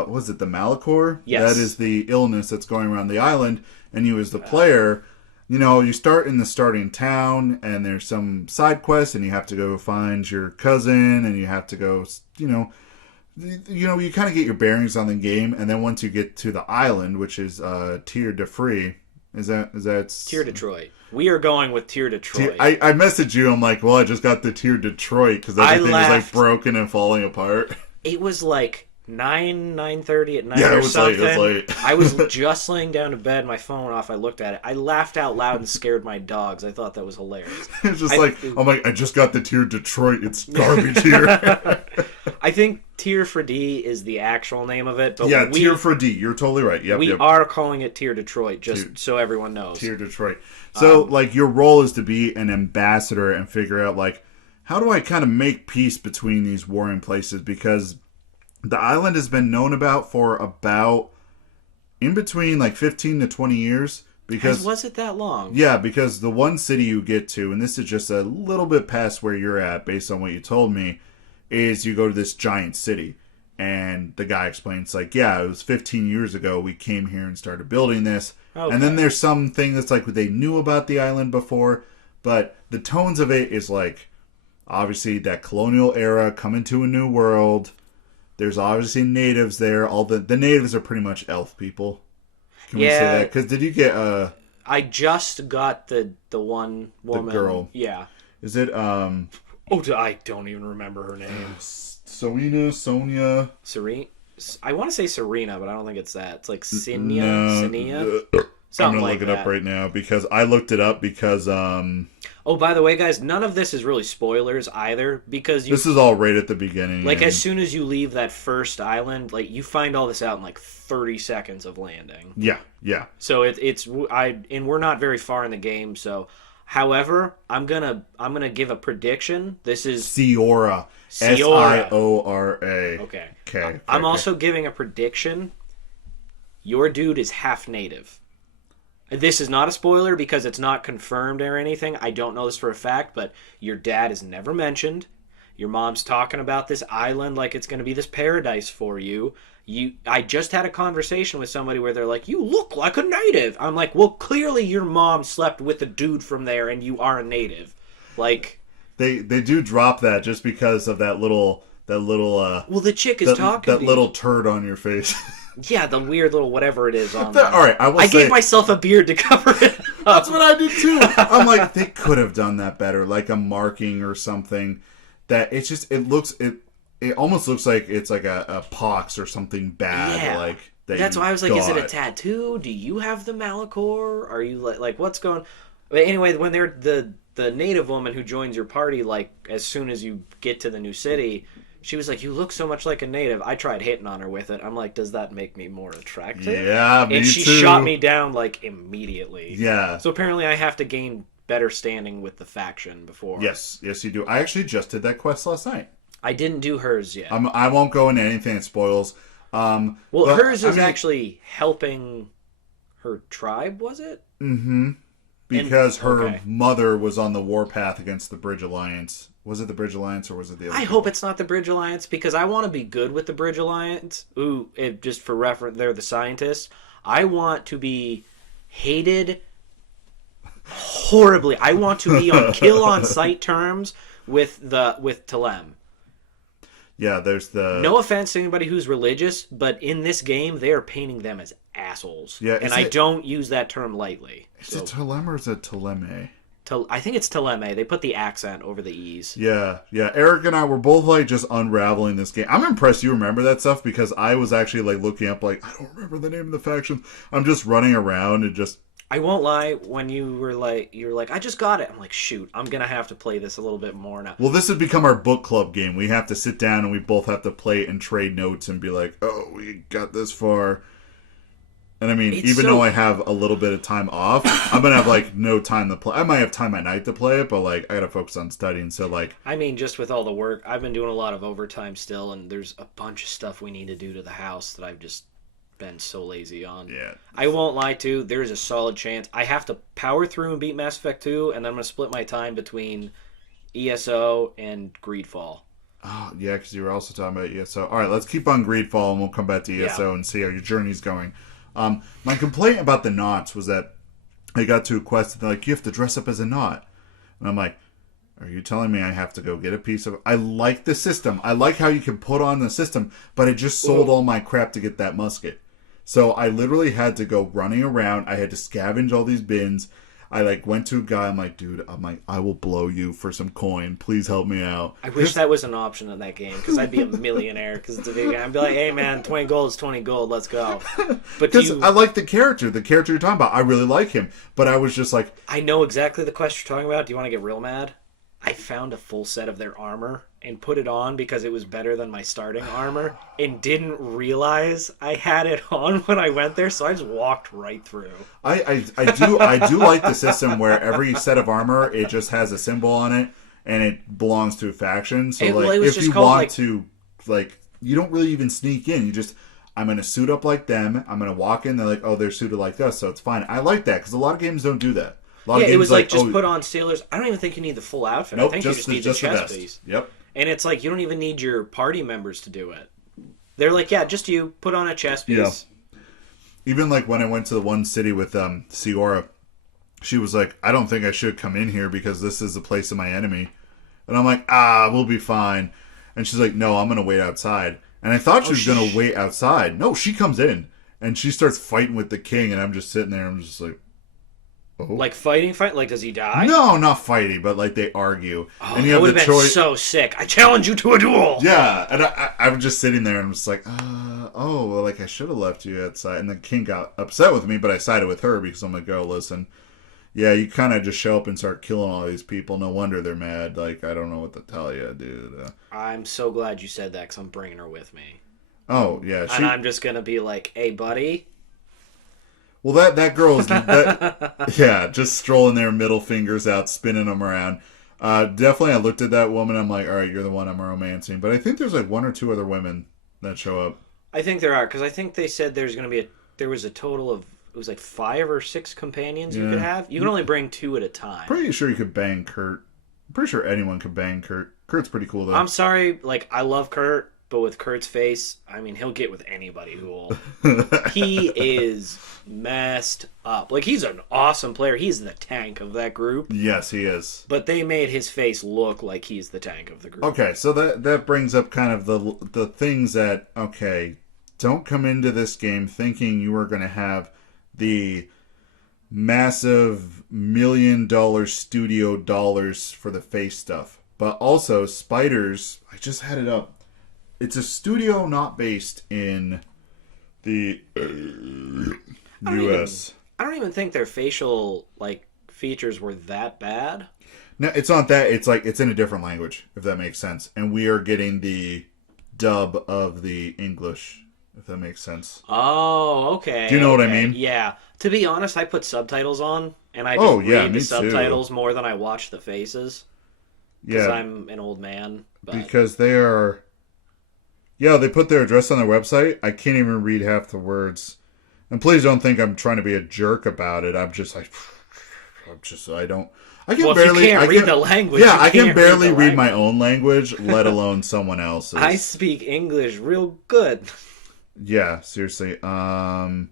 was it the Malachor? Yes. That is the illness that's going around the island, and you as the player, you know, you start in the starting town, and there's some side quests, and you have to go find your cousin, and you have to go, you kind of get your bearings on the game, and then once you get to the island, which is Tier de Free, is that Tier Detroit. We are going with Tier Detroit. I messaged you. I'm like, well, I just got the Tier Detroit because everything was like broken and falling apart. It was like 9:30 at night Yeah, or it was something. late. It was late. I was just laying down to bed, my phone went off, I looked at it. I laughed out loud and scared my dogs. I thought that was hilarious. It's just I just got the Tier Detroit. It's garbage here. I think Tier for D is the actual name of it. But yeah, Tier for D. You're totally right. Yep, we are calling it Tier Detroit, just so everyone knows. Tier Detroit. So, your role is to be an ambassador and figure out, how do I kind of make peace between these warring places? Because the island has been known about for about in between 15 to 20 years. Because was it that long? Yeah, because the one city you get to, and this is just a little bit past where you're at based on what you told me, is you go to this giant city. And the guy explains, it was 15 years ago we came here and started building this. Okay. And then there's something that's they knew about the island before, but the tones of it is obviously that colonial era coming to a new world. There's obviously natives there. All the natives are pretty much elf people. Can we say that? Because did you get I just got the one woman. The girl. Yeah. Is it I don't even remember her name. Sonia. Serene. I want to say Serena, but I don't think it's that. It's like Sinia. No, Sinia. I'm gonna look it up right now because I looked it up because Oh, by the way, guys, none of this is really spoilers either because this is all right at the beginning. As soon as you leave that first island, you find all this out in 30 seconds of landing. Yeah. So we're not very far in the game. So, however, I'm gonna give a prediction. This is Siora. Siora. Okay. I'm also giving a prediction. Your dude is half native. This is not a spoiler because it's not confirmed or anything. I don't know this for a fact, but your dad is never mentioned. Your mom's talking about this island like it's going to be this paradise for you. I just had a conversation with somebody where they're like, you look like a native. I'm like, well, clearly your mom slept with a dude from there and you are a native. They do drop that just because of that little well, the chick is talking that little turd on your face. Yeah, the weird little whatever it is on. All right, I gave myself a beard to cover it up. That's what I did too. I'm like, they could have done that better, like a marking or something. That it's just it almost looks like it's like a pox or something bad. Yeah. That's why I was like, is it a tattoo? Do you have the Malachor? Are you like what's going? But anyway, when they're the native woman who joins your party, as soon as you get to the new city. She was like, you look so much like a native. I tried hitting on her with it. I'm like, does that make me more attractive? Yeah, me And she too. shot me down, immediately. Yeah. So apparently I have to gain better standing with the faction before. Yes, you do. I actually just did that quest last night. I didn't do hers yet. I won't go into anything that spoils. Hers is actually helping her tribe, was it? Mm-hmm. Because her mother was on the warpath against the Bridge Alliance. Was it the Bridge Alliance or was it the other? I hope it's not the Bridge Alliance because I want to be good with the Bridge Alliance. Just for reference, they're the scientists. I want to be hated horribly. I want to be on kill on sight terms with Talem. Yeah, there's the... No offense to anybody who's religious, but in this game, they are painting them as assholes. Yeah, and I don't use that term lightly. Is it Talem or is it Taleme? I think it's Taleme. They put the accent over the E's. Yeah. Eric and I were both just unraveling this game. I'm impressed you remember that stuff because I was actually looking up I don't remember the name of the faction. I'm just running around and just... I won't lie, when you were I just got it. I'm like, shoot, I'm going to have to play this a little bit more now. Well, this has become our book club game. We have to sit down and we both have to play it and trade notes and be like, oh, we got this far. And I mean, even though I have a little bit of time off, I'm going to have, like, no time to play. I might have time at night to play it, but, like, I got to focus on studying. So, like... I mean, just with all the work, I've been doing a lot of overtime still, and there's a bunch of stuff we need to do to the house that I've just been so lazy on. Yeah. I won't lie to, there's a solid chance. I have to power through and beat Mass Effect 2, and then I'm going to split my time between ESO and Greedfall. Oh, yeah, because you were also talking about ESO. All right, let's keep on Greedfall, and we'll come back to ESO and see how your journey's going. My complaint about the knots was that I got to a quest, and they're like, you have to dress up as a knot. And I'm like, are you telling me I have to go get a piece of... I like the system. I like how you can put on the system, but I just sold all my crap to get that musket. So I literally had to go running around. I had to scavenge all these bins. I, like, went to a guy. I'm like, dude, I will blow you for some coin. Please help me out. I wish that was an option in that game, because I'd be a millionaire, because it's a big game. I'd be like, hey, man, 20 gold is 20 gold. Let's go. But I like the character you're talking about. I really like him. But I was just like... I know exactly the quest you're talking about. Do you want to get real mad? I found a full set of their armor and put it on because it was better than my starting armor, and didn't realize I had it on when I went there, so I just walked right through. I do like the system where every set of armor, it just has a symbol on it, and it belongs to a faction. So if you want to, like, you don't really even sneak in. You just, I'm going to suit up like them. I'm going to walk in. They're like, oh, they're suited like us, so it's fine. I like that because a lot of games don't do that. It was like just put on sailors. I don't even think you need the full outfit. Nope, I think you just need the chest piece. Yep. And it's like you don't even need your party members to do it. They're like, yeah, just you put on a chest piece. Yeah. Even like when I went to the one city with Siora, she was like, I don't think I should come in here because this is the place of my enemy. And I'm like, we'll be fine. And she's like, no, I'm going to wait outside. And I thought she was going to wait outside. No, she comes in and she starts fighting with the king. And I'm just sitting there. I'm just like, oh. Like fighting? Like, does he die? No, not fighting, but like they argue. Oh, and you that have would the have been choice. so sick. I challenge you to a duel. Yeah, and I was just sitting there and I'm just like, well, like I should have left you outside. And the king got upset with me, but I sided with her because I'm like, oh, listen, yeah, you kind of just show up and start killing all these people. No wonder they're mad. Like, I don't know what to tell you, dude. I'm so glad you said that because I'm bringing her with me. Oh, yeah. And I'm just going to be like, hey, buddy. Well, that girl's, yeah, just strolling there, middle fingers out, spinning them around. Definitely, I looked at that woman. I'm like, all right, you're the one I'm romancing. But I think there's like one or two other women that show up. I think there are, because I think they said there was a total of, it was like 5 or 6 companions you could have. You can only bring 2 at a time. Pretty sure you could bang Kurt. Pretty sure anyone could bang Kurt. Kurt's pretty cool, though. I'm sorry, like, I love Kurt, but with Kurt's face, I mean, he'll get with anybody who will. He is messed up. Like, he's an awesome player. He's the tank of that group. Yes, he is. But they made his face look like he's the tank of the group. Okay, so that brings up kind of the things that, okay, don't come into this game thinking you are going to have the massive $1 million studio dollars for the face stuff. But also, Spiders, I just had it up. It's a studio not based in the U.S. I don't even think their facial like features were that bad. No, it's not that. It's like it's in a different language, if that makes sense. And we are getting the dub of the English, if that makes sense. Oh, okay. Do you know what I mean? Yeah. To be honest, I put subtitles on, and I just read the subtitles more than I watch the faces. Because I'm an old man. But... Because they are... Yeah, they put their address on their website. I can't even read half the words. And please don't think I'm trying to be a jerk about it. I'm just like... I don't... I can barely... If you can't read the language... Yeah, I can barely read my own language, let alone someone else's. I speak English real good. Yeah, seriously. Are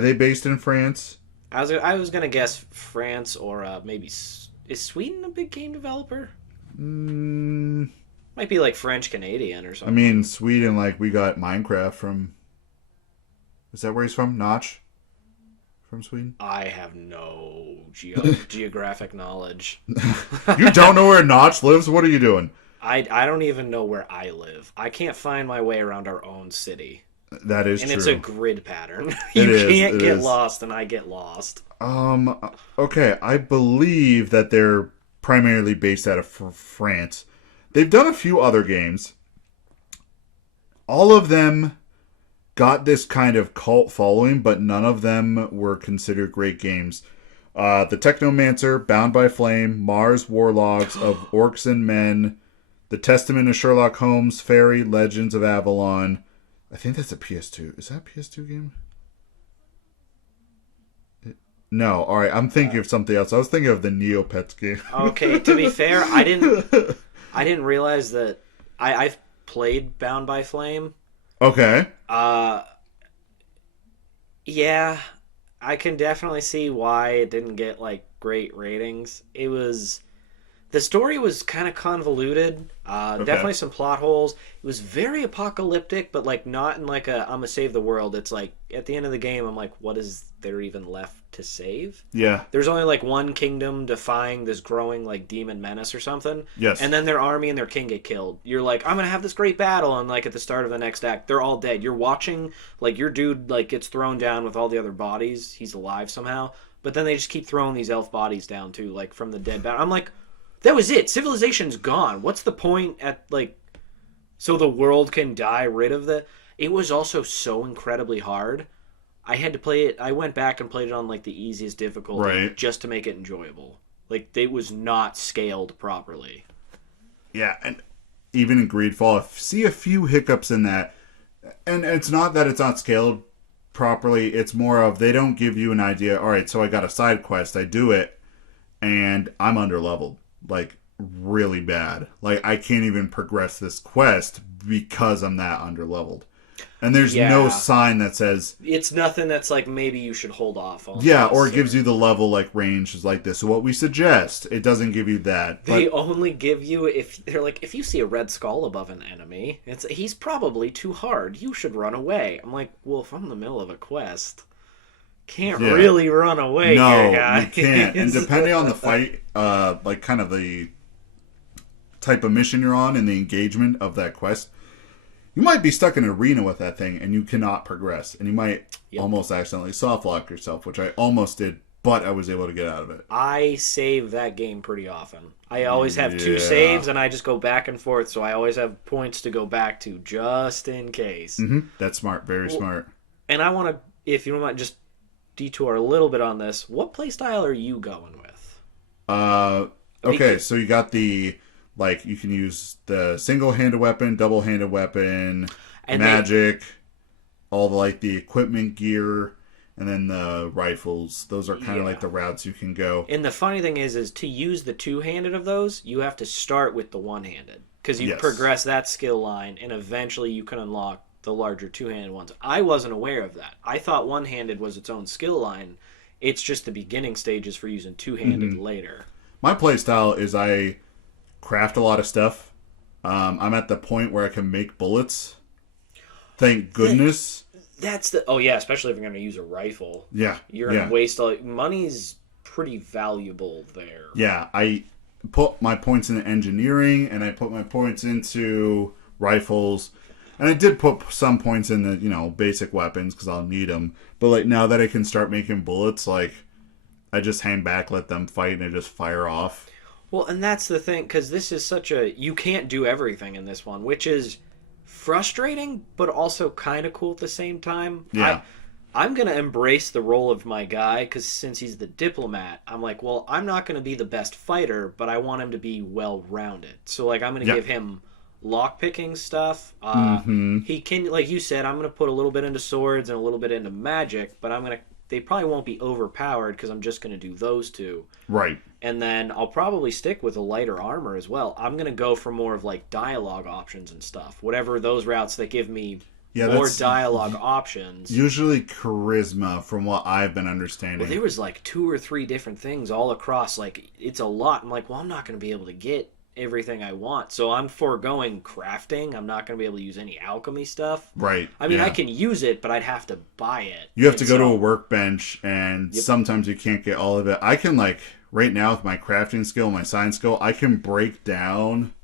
they based in France? I was going to guess France or maybe... Is Sweden a big game developer? Might be like French-Canadian or something. I mean, Sweden, like, we got Minecraft from... Is that where he's from? Notch? From Sweden? I have no geographic knowledge. You don't know where Notch lives? What are you doing? I don't even know where I live. I can't find my way around our own city. That is true. And it's a grid pattern. You can't get lost, and I get lost. Okay, I believe that they're primarily based out of France. They've done a few other games. All of them got this kind of cult following, but none of them were considered great games. The Technomancer, Bound by Flame, Mars Warlogs, of Orcs and Men, The Testament of Sherlock Holmes, Fairy, Legends of Avalon. I think that's a PS2. Is that a PS2 game? No, alright, I'm thinking of something else. I was thinking of the Neopets game. Okay, to be fair, I didn't realize that I've played Bound by Flame. Okay. Yeah, I can definitely see why it didn't get like great ratings. The story was kind of convoluted. Definitely some plot holes. It was very apocalyptic, but like not in like a I'm gonna save the world. It's like at the end of the game, I'm like, what is there even left to save? Yeah. There's only like one kingdom defying this growing like demon menace or something. Yes. And then their army and their king get killed. You're like, I'm gonna have this great battle, and like at the start of the next act, they're all dead. You're watching like your dude like gets thrown down with all the other bodies. He's alive somehow, but then they just keep throwing these elf bodies down too, like from the dead battle. I'm like, that was it. Civilization's gone. What's the point at like so the world can die rid of the. It was also so incredibly hard. I had to play it. I went back and played it on like the easiest difficulty just to make it enjoyable. Like it was not scaled properly. Yeah, and even in Greedfall, I see a few hiccups in that. And it's not that it's not scaled properly. It's more of they don't give you an idea. All right, so I got a side quest. I do it, and I'm underleveled. Like, really bad. Like, I can't even progress this quest because I'm that underleveled. And there's no sign that says... It's nothing that's like, maybe you should hold off on. Yeah, or it gives you the level, like, range is like this. So what we suggest, it doesn't give you that. They only give you, they're like, if you see a red skull above an enemy, he's probably too hard. You should run away. I'm like, well, if I'm in the middle of a quest... Can't really run away here, guys. You can't. And depending on the fight, like kind of the type of mission you're on and the engagement of that quest, you might be stuck in an arena with that thing and you cannot progress. And you might almost accidentally softlock yourself, which I almost did, but I was able to get out of it. I save that game pretty often. I always have 2 saves and I just go back and forth, so I always have points to go back to just in case. Mm-hmm. That's smart. Very smart. And I want to, if you don't mind, just detour a little bit on this. What playstyle are you going with? Okay, so you got the, like, you can use the single-handed weapon, double-handed weapon, and magic, all the, like, the equipment gear, and then the rifles. Those are kind of like the routes you can go. And the funny thing is to use the two-handed of those, you have to start with the one-handed. Because you progress that skill line, and eventually you can unlock the larger two-handed ones. I wasn't aware of that. I thought one-handed was its own skill line. It's just the beginning stages for using two-handed later. My play style is I craft a lot of stuff. I'm at the point where I can make bullets. Thank goodness. That's the... Oh, yeah, especially if you're going to use a rifle. Yeah. You're going to waste all... Money's pretty valuable there. Yeah, I put my points into engineering, and I put my points into rifles. And I did put some points in the, basic weapons because I'll need them. But, like, now that I can start making bullets, like, I just hang back, let them fight, and I just fire off. Well, and that's the thing, because this is such a... You can't do everything in this one, which is frustrating, but also kind of cool at the same time. Yeah. I'm going to embrace the role of my guy, because since he's the diplomat, I'm like, well, I'm not going to be the best fighter, but I want him to be well-rounded. So, like, I'm going to give him... lockpicking stuff. He can, like you said, I'm going to put a little bit into swords and a little bit into magic, but they probably won't be overpowered because I'm just going to do those two. Right. And then I'll probably stick with a lighter armor as well. I'm going to go for more of like dialogue options and stuff. Whatever those routes that give me more dialogue options. Usually charisma from what I've been understanding. Well, there was like 2 or 3 different things all across. Like, it's a lot. I'm like, well, I'm not going to be able to get everything I want, so I'm foregoing crafting. I'm not going to be able to use any alchemy stuff. Right. I mean, I can use it, but I'd have to buy it. You have to go to a workbench, and sometimes you can't get all of it. I can, like, right now with my crafting skill, my science skill, I can break down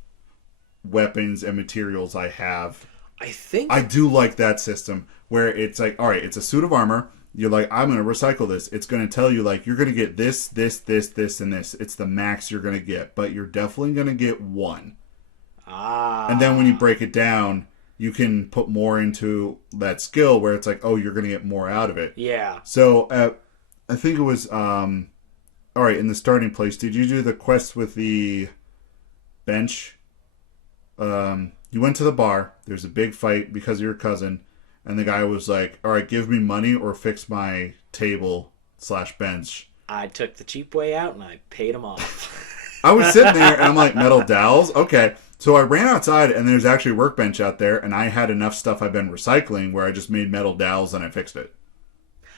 weapons and materials I have. I do like that system, where it's like, all right, it's a suit of armor. You're like, I'm going to recycle this. It's going to tell you, like, you're going to get this, this, and this. It's the max you're going to get, but you're definitely going to get 1. And then when you break it down, you can put more into that skill where it's like, oh, you're going to get more out of it. Yeah. So I think it was, all right, in the starting place, did you do the quest with the bench? You went to the bar. There's a big fight because of your cousin. And the guy was like, all right, give me money or fix my table/bench. I took the cheap way out and I paid him off. I was sitting there and I'm like, metal dowels? Okay. So I ran outside and there's actually a workbench out there and I had enough stuff I've been recycling where I just made metal dowels and I fixed it.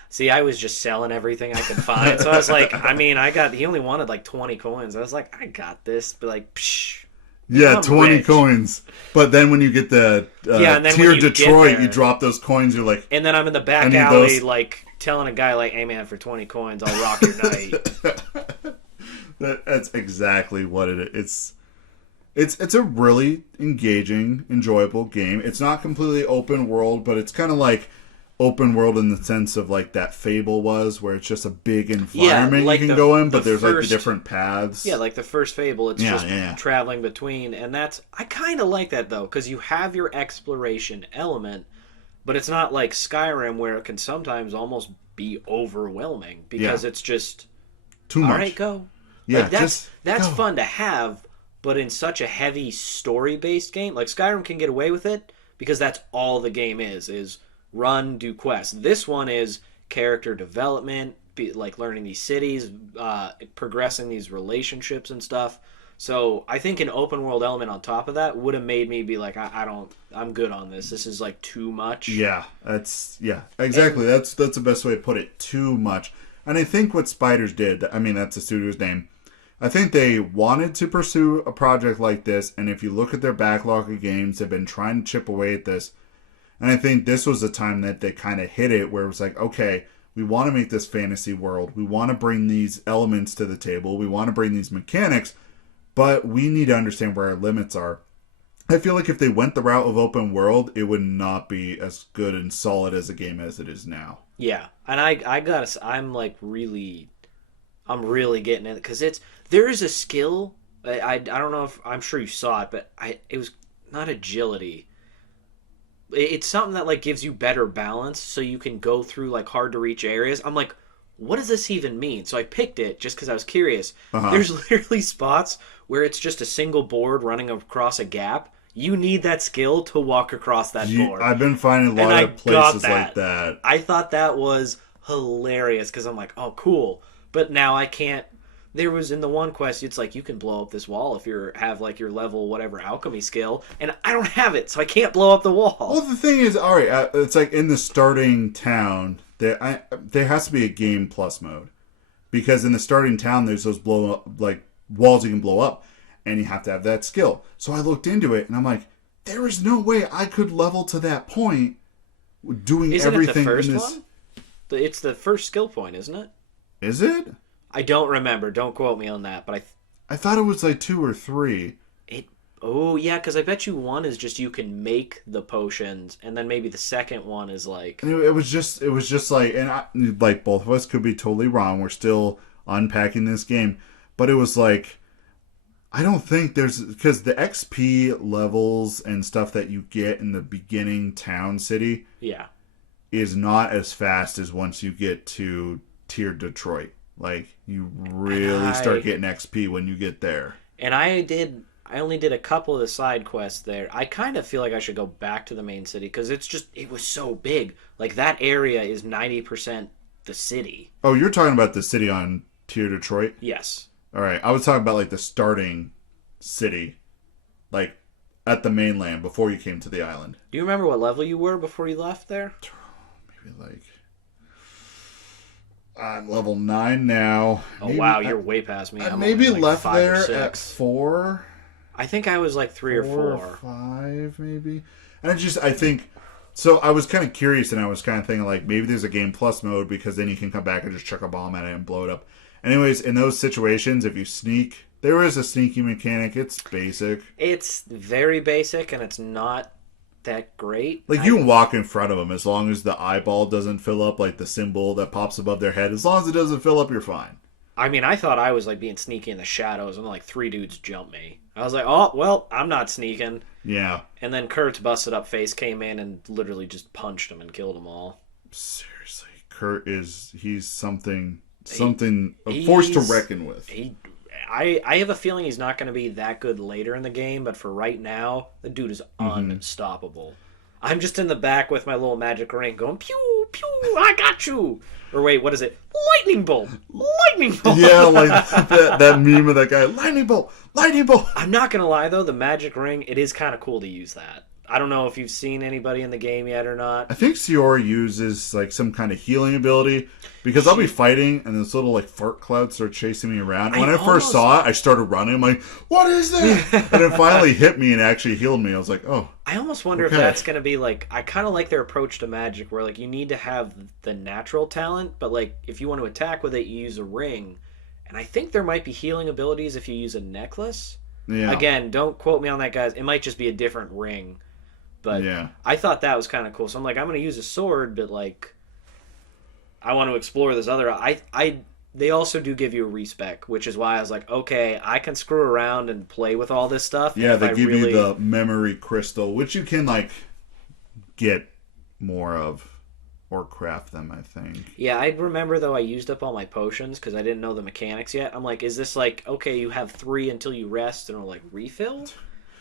See, I was just selling everything I could find. So I was like, he only wanted like 20 coins. I was like, I got this. But like, psh. Yeah, I'm 20 rich. coins. But then when you get the and then tier when you Detroit, get there, you drop those coins, you're like... And then I'm in the back alley, like, telling a guy, like, hey, man, for 20 coins, I'll rock your night. That's exactly what it is. It's a really engaging, enjoyable game. It's not completely open world, but it's kind of like open world in the sense of like that Fable was, where it's just a big environment you can go in, but there's like the different paths. Yeah, like the first Fable, it's just traveling between, and I kind of like that though, because you have your exploration element, but it's not like Skyrim where it can sometimes almost be overwhelming because it's just too much. All right, go. Yeah, like, that's fun to have, but in such a heavy story-based game, like Skyrim can get away with it because that's all the game is run, do quests. This one is character development, like learning these cities, progressing these relationships and stuff. So I think an open world element on top of that would have made me be like, I'm good on this. This is like too much. Yeah, exactly. That's the best way to put it. Too much. And I think what Spiders did, I mean, that's the studio's name. I think they wanted to pursue a project like this, and if you look at their backlog of games, they've been trying to chip away at this. And I think this was the time that they kind of hit it, where it was like, okay, we want to make this fantasy world. We want to bring these elements to the table. We want to bring these mechanics, but we need to understand where our limits are. I feel like if they went the route of open world, it would not be as good and solid as a game as it is now. Yeah, and I'm really getting it because there is a skill. I don't know if I'm sure you saw it, but it was not agility. It's something that like gives you better balance, so you can go through like hard to reach areas. I'm like, what does this even mean? So I picked it just because I was curious. There's literally spots where it's just a single board running across a gap. You need that skill to walk across that board. I've been finding a lot of places like that. I thought that was hilarious because I'm like, oh, cool. But now I can't. There was in the one quest, it's like you can blow up this wall if you have like your level whatever alchemy skill, and I don't have it, so I can't blow up the wall. Well, the thing is, all right, it's like in the starting town, there has to be a game plus mode, because in the starting town there's those blow up like walls you can blow up, and you have to have that skill. So I looked into it, and I'm like, there is no way I could level to that point, doing everything. Isn't it the first in this... one? It's the first skill point, isn't it? Is it? I don't remember. Don't quote me on that. But I thought it was like 2 or 3. Oh yeah, because I bet you one is just you can make the potions, and then maybe the second one is like. And it was just like, and like both of us could be totally wrong. We're still unpacking this game, but it was like, I don't think because the XP levels and stuff that you get in the beginning town city, is not as fast as once you get to tier Detroit. Like, you really start getting XP when you get there. And I only did a couple of the side quests there. I kind of feel like I should go back to the main city because it was so big. Like, that area is 90% the city. Oh, you're talking about the city on tier Detroit? Yes. All right. I was talking about, like, the starting city. Like, at the mainland before you came to the island. Do you remember what level you were before you left there? Maybe, like... I'm level 9 now. Oh, maybe, wow, you're way past me. I maybe left there at 4. I think I was like 3 or 4. 5, maybe. And I think... So I was kind of curious, and I was kind of thinking, like, maybe there's a game plus mode, because then you can come back and just chuck a bomb at it and blow it up. Anyways, in those situations, if you sneak... There is a sneaky mechanic. It's basic. It's very basic, and it's not that great. Like, you can walk in front of them as long as the eyeball doesn't fill up, like the symbol that pops above their head. As long as it doesn't fill up, you're fine. I mean, I thought I was like being sneaky in the shadows, and like 3 dudes jumped me. I was like, oh well, I'm not sneaking. Yeah. And then Kurt's busted up face came in and literally just punched him and killed them all. Seriously, Kurt he's something a force to reckon with. I have a feeling he's not going to be that good later in the game, but for right now, the dude is unstoppable. I'm just in the back with my little magic ring going, pew, pew, I got you. Or wait, what is it? Lightning bolt! Lightning bolt! Yeah, like that meme of that guy, lightning bolt! Lightning bolt! I'm not going to lie, though, the magic ring, it is kind of cool to use that. I don't know if you've seen anybody in the game yet or not. I think Siora uses like some kind of healing ability because I'll be fighting and this little like fart cloud starts chasing me around. And when I first saw it, I started running. I'm like, "What is that?" And it finally hit me and actually healed me. I was like, "Oh." I almost wonder if that's going to be like, I kind of like their approach to magic where like you need to have the natural talent, but like if you want to attack with it, you use a ring. And I think there might be healing abilities if you use a necklace. Yeah. Again, don't quote me on that, guys. It might just be a different ring. But yeah. I thought that was kind of cool. So I'm like, I'm going to use a sword, but like, I want to explore this other. They also do give you a respec, which is why I was like, okay, I can screw around and play with all this stuff. Yeah, they give you the memory crystal, which you can like get more of or craft them, I think. Yeah, I remember though I used up all my potions because I didn't know the mechanics yet. I'm like, is this like, okay, you have 3 until you rest and are like refilled?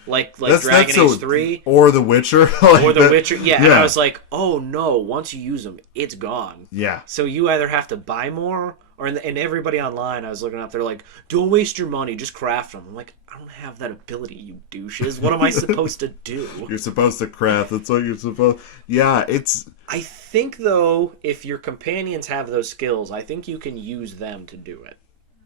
Like Dragon Age 3? Or The Witcher. Or The Witcher. Yeah, and I was like, oh no, once you use them, it's gone. Yeah. So you either have to buy more, or and everybody online I was looking up, they're like, don't waste your money, just craft them. I'm like, I don't have that ability, you douches. What am I supposed to do? You're supposed to craft. That's what you're supposed... Yeah, it's... I think, though, if your companions have those skills, I think you can use them to do it.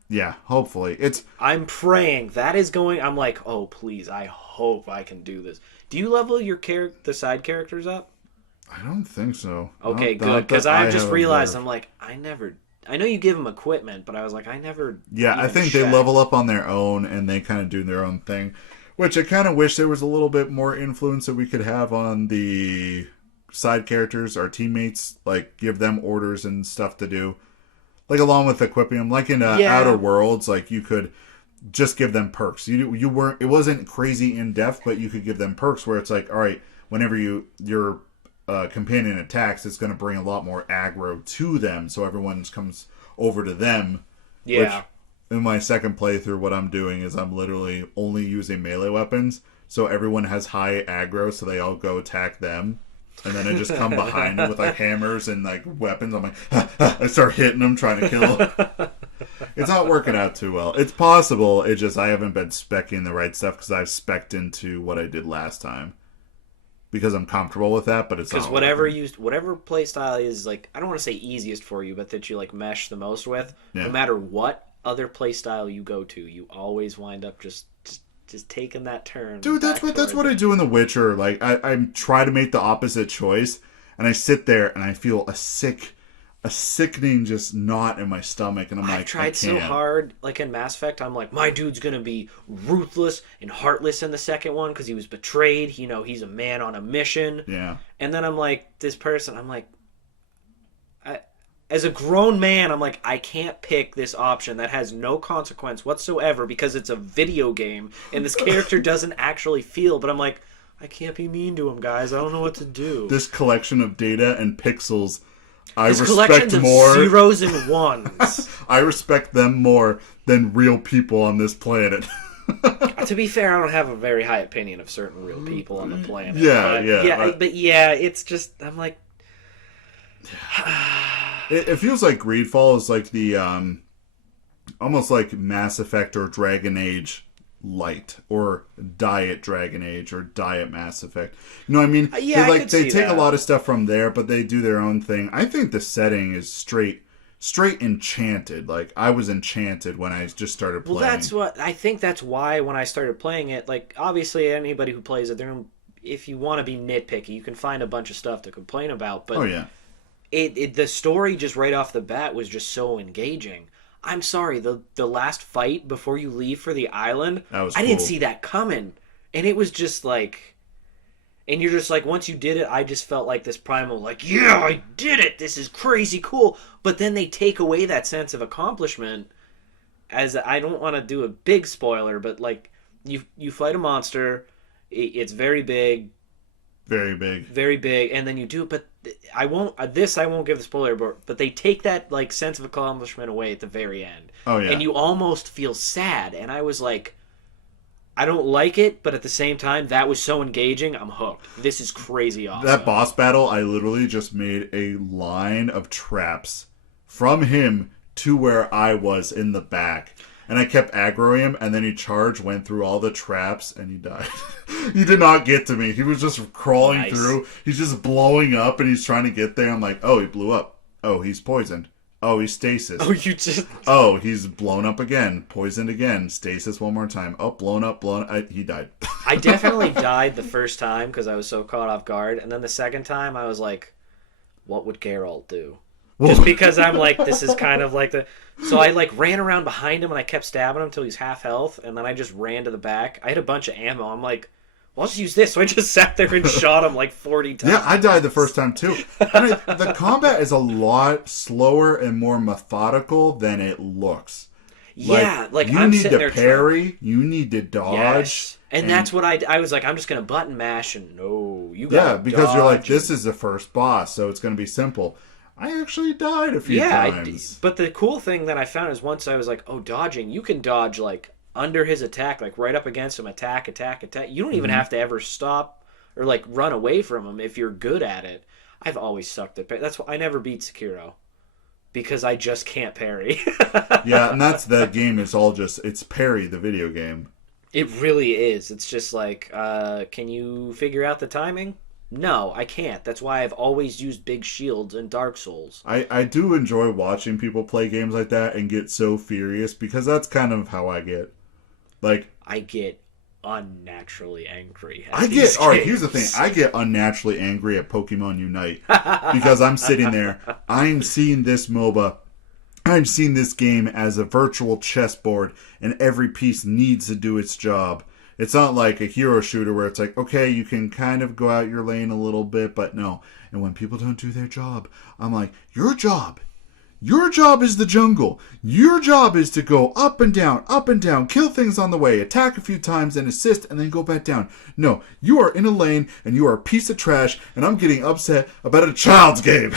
Yeah, hopefully. I'm praying. That is going... I'm like, oh, please, I hope I can do this. Do you level the side characters up? I don't think so. Okay, good. Because I just realized, I'm like, I know you give them equipment, but I was like, I never... Yeah, I think they level up on their own, and they kind of do their own thing. Which I kind of wish there was a little bit more influence that we could have on the side characters, our teammates. Like, give them orders and stuff to do. Like, along with equipping them. Like in Outer Worlds, like, you could just give them perks. You weren't... It wasn't crazy in-depth, but you could give them perks where it's like, all right, whenever your companion attacks, it's going to bring a lot more aggro to them, so everyone comes over to them. Yeah. Which, in my second playthrough, what I'm doing is I'm literally only using melee weapons, so everyone has high aggro, so they all go attack them. And then I just come behind them with like hammers and like weapons. I'm like, I start hitting them, trying to kill them. It's not working out too well. It's possible. It's just I haven't been speccing the right stuff because I've specced into what I did last time. Because I'm comfortable with that, but it's not because whatever playstyle is like, I don't want to say easiest for you, but that you like mesh the most with. Yeah. No matter what other playstyle you go to, you always wind up just taking that turn. Dude, that's what I do in The Witcher. Like I try to make the opposite choice, and I sit there and I feel a sickening just knot in my stomach, and I've tried so hard. Like in Mass Effect, I'm like, my dude's gonna be ruthless and heartless in the second one because he was betrayed. You know, he's a man on a mission. Yeah. And then I'm like, this person, I'm like, as a grown man, I'm like, I can't pick this option that has no consequence whatsoever because it's a video game and this character doesn't actually feel. But I'm like, I can't be mean to him, guys. I don't know what to do. This collection of data and pixels. This collections of zeros and ones. I respect them more than real people on this planet. To be fair, I don't have a very high opinion of certain real people on the planet. But it's just, I'm like... It feels like Greedfall is like the, almost like Mass Effect or Dragon Age Light, or Diet Dragon Age, or Diet Mass Effect. You know what I mean? They take a lot of stuff from there, but they do their own thing. I think the setting is straight enchanted. Like, I was enchanted when I just started playing. Well, I think that's why when I started playing it, like, obviously anybody who plays it, if you want to be nitpicky, you can find a bunch of stuff to complain about, but... Oh, yeah. The story just right off the bat was just so engaging. I'm sorry, the last fight before you leave for the island, I didn't see that coming. And it was just like... And you're just like, once you did it, I just felt like this primal, like, yeah, I did it! This is crazy cool! But then they take away that sense of accomplishment, as I don't want to do a big spoiler, but like you fight a monster, it's very big, very big, and then you do it. But I won't give the spoiler, but they take that like sense of accomplishment away at the very end. Oh yeah, and you almost feel sad. And I was like, I don't like it, but at the same time, that was so engaging. I'm hooked. This is crazy awesome. That boss battle, I literally just made a line of traps from him to where I was in the back. And I kept aggroing him, and then he charged, went through all the traps, and he died. He did not get to me. He was just crawling through. He's just blowing up, and he's trying to get there. I'm like, oh, he blew up. Oh, he's poisoned. Oh, he's stasis. Oh, you just... Oh, he's blown up again. Poisoned again. Stasis one more time. Oh, blown up. He died. I definitely died the first time because I was so caught off guard. And then the second time, I was like, what would Geralt do? Just because I'm like, this is kind of like the... So I like ran around behind him and I kept stabbing him until he's half health. And then I just ran to the back. I had a bunch of ammo. I'm like, well, I'll just use this. So I just sat there and shot him like 40 times. Yeah, I died the first time too. And the combat is a lot slower and more methodical than it looks. Yeah, like you I'm need sitting to there parry, you need to dodge. Yes. And that's what I was like, I'm just going to button mash and no, you got yeah, because you're like, this is the first boss, so it's going to be simple. I actually died a few times. But the cool thing that I found is once I was like, oh, dodging, you can dodge like under his attack, like right up against him, attack. You don't even have to ever stop or like run away from him if you're good at it. I've always sucked at parry. That's why I never beat Sekiro. Because I just can't parry. Yeah, and that's the game is all just, it's parry, the video game. It really is. It's just like, can you figure out the timing? No, I can't. That's why I've always used big shields in Dark Souls. I do enjoy watching people play games like that and get so furious because that's kind of how I get. Like, I get unnaturally angry at Alright, here's the thing. I get unnaturally angry at Pokemon Unite because I'm sitting there, I'm seeing this MOBA, I'm seeing this game as a virtual chessboard and every piece needs to do its job. It's not like a hero shooter where it's like, okay, you can kind of go out your lane a little bit, but no. And when people don't do their job, I'm like, your job is the jungle. Your job is to go up and down, kill things on the way, attack a few times and assist, and then go back down. No, you are in a lane, and you are a piece of trash, and I'm getting upset about a child's game.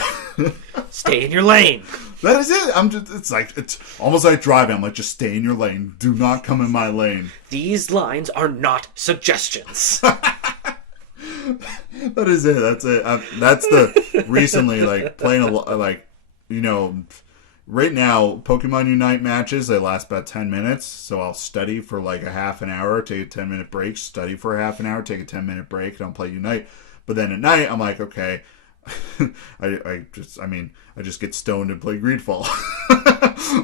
Stay in your lane. That is it. It's almost like driving. I'm like, just stay in your lane. Do not come in my lane. These lines are not suggestions. That is it. That's it. That's the recently like playing like, you know, right now Pokemon Unite matches, they last about 10 minutes. So I'll study for like a half an hour, take a 10-minute break, study for a half an hour, take a 10-minute break, and I'll play Unite. But then at night, I'm like, okay. I just get stoned and play Greedfall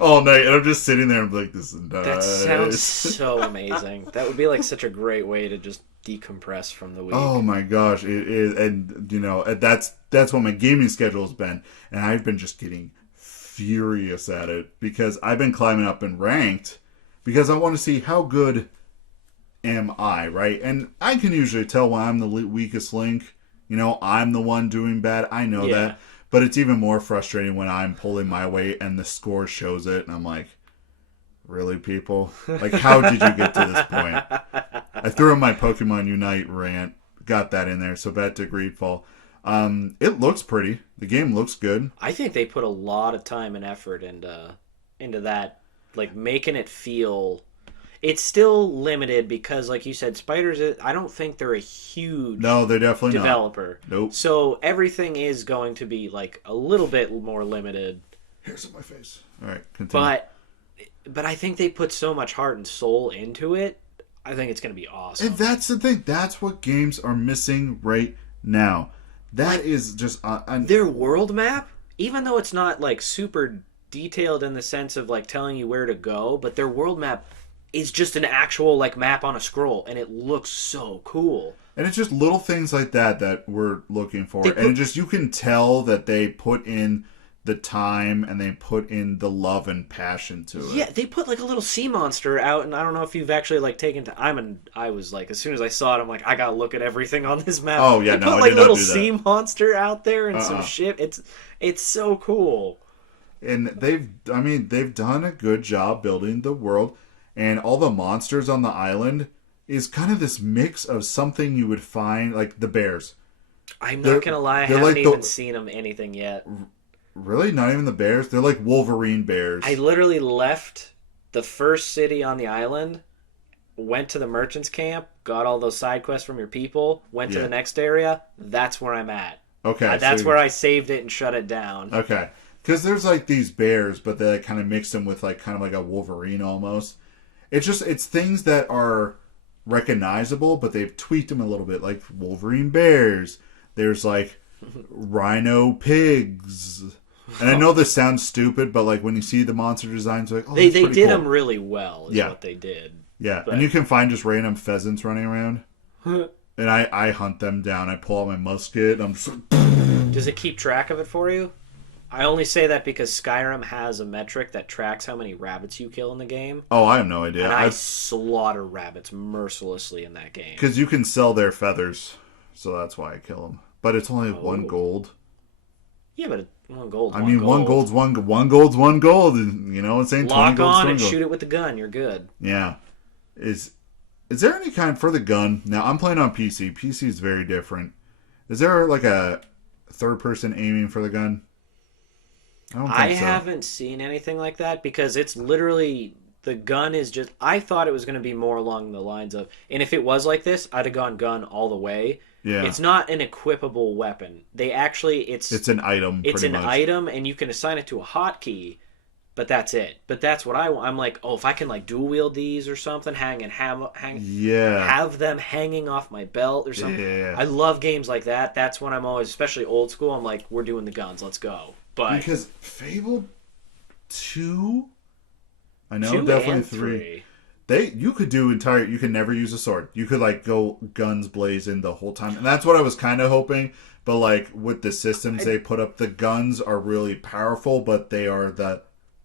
all night, and I'm just sitting there and I'm like, this is nice. That sounds so amazing. That would be like such a great way to just decompress from the week. Oh my gosh, it is, and you know that's what my gaming schedule has been, and I've been just getting furious at it because I've been climbing up in ranked because I want to see how good am I, right? And I can usually tell when I'm the weakest link. You know, I'm the one doing bad. I know that. But it's even more frustrating when I'm pulling my weight and the score shows it. And I'm like, really, people? Like, how did you get to this point? I threw in my Pokemon Unite rant. Got that in there. So back to Greedfall. It looks pretty. The game looks good. I think they put a lot of time and effort into that. Like, making it feel... It's still limited because, like you said, Spiders, I don't think they're a huge they're definitely developer. Not. Nope. So everything is going to be, like, a little bit more limited. Hairs on my face. All right, continue. But I think they put so much heart and soul into it. I think it's going to be awesome. And that's the thing. That's what games are missing right now. That is just... their world map, even though it's not, like, super detailed in the sense of, like, telling you where to go, but their world map... is just an actual like map on a scroll, and it looks so cool. And it's just little things like that we're looking for. And you can tell that they put in the time and they put in the love and passion to it. Yeah, they put like a little sea monster out, and I don't know if you've actually like taken time. I was like, as soon as I saw it, I'm like, I gotta look at everything on this map. Oh yeah, they put like a little sea monster out there and some shit. It's so cool. And they've done a good job building the world, and all the monsters on the island is kind of this mix of something you would find, like the bears. I'm not going to lie, I haven't even seen them anything yet. Really? Not even the bears? They're like Wolverine bears. I literally left the first city on the island, went to the merchant's camp, got all those side quests from your people, went to the next area. That's where I'm at. Okay. That's where I saved it and shut it down. Okay. Because there's like these bears, but they kind of mix them with like kind of like a Wolverine almost. It's things that are recognizable, but they've tweaked them a little bit, like Wolverine bears. There's like rhino pigs. And I know this sounds stupid, but like when you see the monster designs, like they did them really well. Is what they did. Yeah, but... and you can find just random pheasants running around, and I hunt them down. I pull out my musket. I'm just... Does it keep track of it for you? I only say that because Skyrim has a metric that tracks how many rabbits you kill in the game. Oh, I have no idea. And I slaughter rabbits mercilessly in that game. Because you can sell their feathers, so that's why I kill them. But it's only 1 gold. Yeah, but 1 gold. I mean, 1 gold's one gold's 1 gold. You know, it's saying 20 Lock gold's on and gold. shoot it with the gun. You're good. Yeah. Is there any kind for the gun? Now I'm playing on PC. PC is very different. Is there like a third person aiming for the gun? I don't think so. Haven't seen anything like that because it's literally the gun is just. I thought it was going to be more along the lines of, and if it was like this, I'd have gone gun all the way. Yeah. It's not an equipable weapon. They actually it's an item. It's pretty an much. item, and you can assign it to a hotkey. But that's it. But that's what I want. I'm like, oh, if I can like dual wield these or something, have them hanging off my belt or something. Yeah. I love games like that. That's when I'm always, especially old school. I'm like, we're doing the guns. Let's go. But because Fable 2, I know 2 definitely and 3. You could you can never use a sword. You could like go guns blazing the whole time, and that's what I was kind of hoping. But like with the systems they put up, the guns are really powerful, but they are the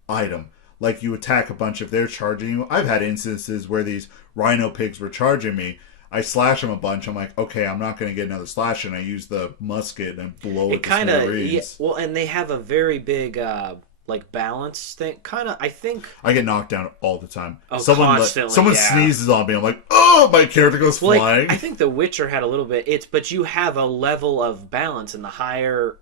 item. Like you attack a bunch if they're charging you. I've had instances where these rhino pigs were charging me. I slash them a bunch. I'm like, okay, I'm not going to get another slash, and I use the musket and blow it. Kind of, well, and they have a very big like balance thing. Kind of, I think I get knocked down all the time. Oh, someone sneezes on me. I'm like, oh, my character goes flying. Like, I think The Witcher had a little bit. But you have a level of balance, and the higher.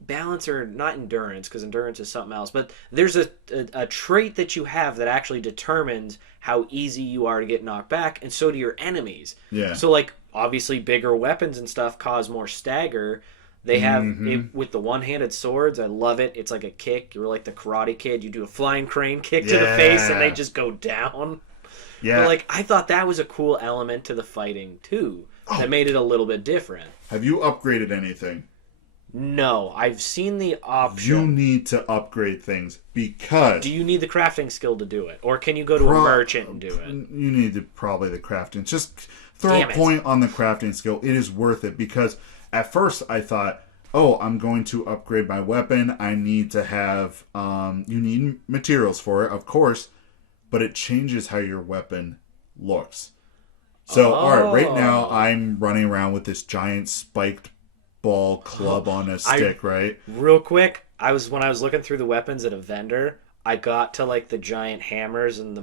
Balance or not endurance, because endurance is something else, but there's a trait that you have that actually determines how easy you are to get knocked back, and so do your enemies. Yeah. So like obviously bigger weapons and stuff cause more stagger. They have it with the one-handed swords. I love it. It's like a kick. You're like the Karate Kid. You do a flying crane kick to the face and they just go down. Yeah. But like I thought that was a cool element to the fighting too. That made it a little bit different. Have you upgraded anything? No, I've seen the option. You need to upgrade things because... Do you need the crafting skill to do it? Or can you go to a merchant and do it? You need probably the crafting. Just throw a point on the crafting skill. It is worth it because at first I thought, oh, I'm going to upgrade my weapon. I need to have... you need materials for it, of course, but it changes how your weapon looks. So, alright, right now I'm running around with this giant spiked ball club on a stick, right? Real quick, when I was looking through the weapons at a vendor, I got to like the giant hammers and the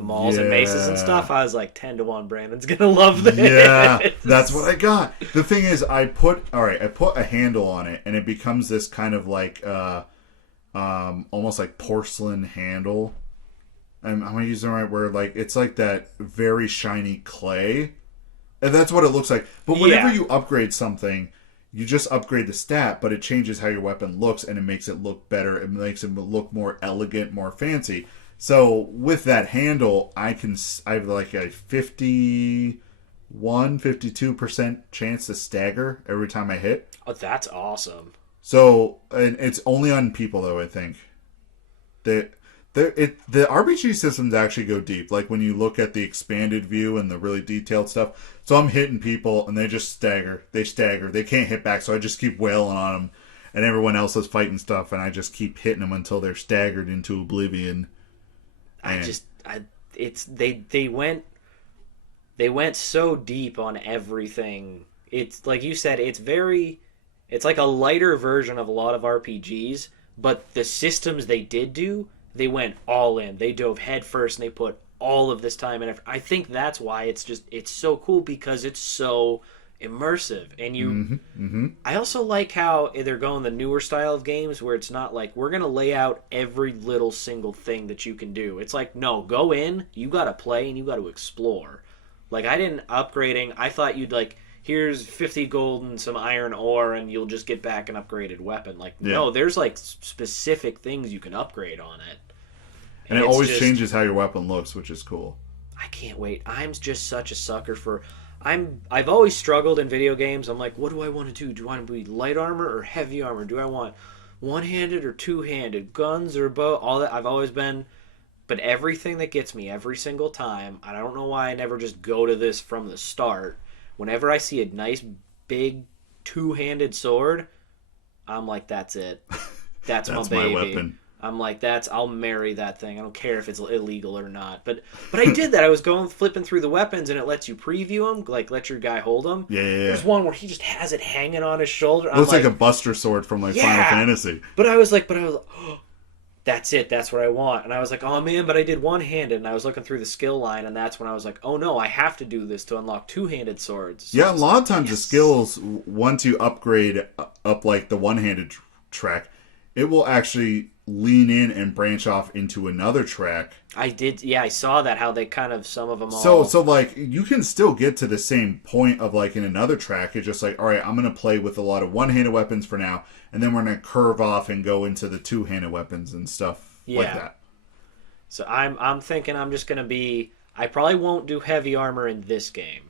mauls and maces and stuff. I was like 10-1. Brandon's gonna love this. Yeah, that's what I got. The thing is, I put a handle on it, and it becomes this kind of like almost like porcelain handle. Am I using the right word? Like it's like that very shiny clay, and that's what it looks like. But whenever you upgrade something, you just upgrade the stat, but it changes how your weapon looks, and it makes it look better. It makes it look more elegant, more fancy. So with that handle, I have like a 52% chance to stagger every time I hit. Oh, that's awesome. So, and it's only on people though, I think. The RPG systems actually go deep. Like when you look at the expanded view and the really detailed stuff. So I'm hitting people and they just stagger. They stagger. They can't hit back. So I just keep wailing on them, and everyone else is fighting stuff, and I just keep hitting them until they're staggered into oblivion. They went so deep on everything. It's like you said. It's like a lighter version of a lot of RPGs. But the systems they did do, they went all in. They dove head first, and they put all of this time and effort. I think that's why it's so cool, because it's so immersive. And I also like how they're going the newer style of games where it's not like we're going to lay out every little single thing that you can do. It's like, no, go in, you got to play, and you got to explore. Like, I didn't upgrading. I thought you'd like, here's 50 gold and some iron ore, and you'll just get back an upgraded weapon. Like, no, there's like specific things you can upgrade on it. And it always changes how your weapon looks, which is cool. I can't wait. I'm just such a sucker for... I've always struggled in video games. I'm like, what do I want to do? Do I want to be light armor or heavy armor? Do I want one-handed or two-handed? Guns or bow? All that. I've always been... But everything that gets me every single time, I don't know why I never just go to this from the start. Whenever I see a nice, big, two-handed sword, I'm like, that's it. That's my baby. My weapon. I'm like, I'll marry that thing. I don't care if it's illegal or not. But I did that. I was flipping through the weapons, and it lets you preview them, like let your guy hold them. Yeah. There's one where he just has it hanging on his shoulder. It looks like a Buster Sword from like Final Fantasy. But I was like, oh, that's it. That's what I want. And I was like, oh man, but I did one-handed, and I was looking through the skill line, and that's when I was like, oh no, I have to do this to unlock two-handed swords. So yeah, a lot of times the skills, once you upgrade up like the one-handed track, it will actually lean in and branch off into another track. I did, I saw that, how they kind of, some of them all... So like, you can still get to the same point of like in another track. It's just like, all right, I'm going to play with a lot of one-handed weapons for now, and then we're going to curve off and go into the two-handed weapons and stuff like that. So I'm thinking I'm just going to be... I probably won't do heavy armor in this game.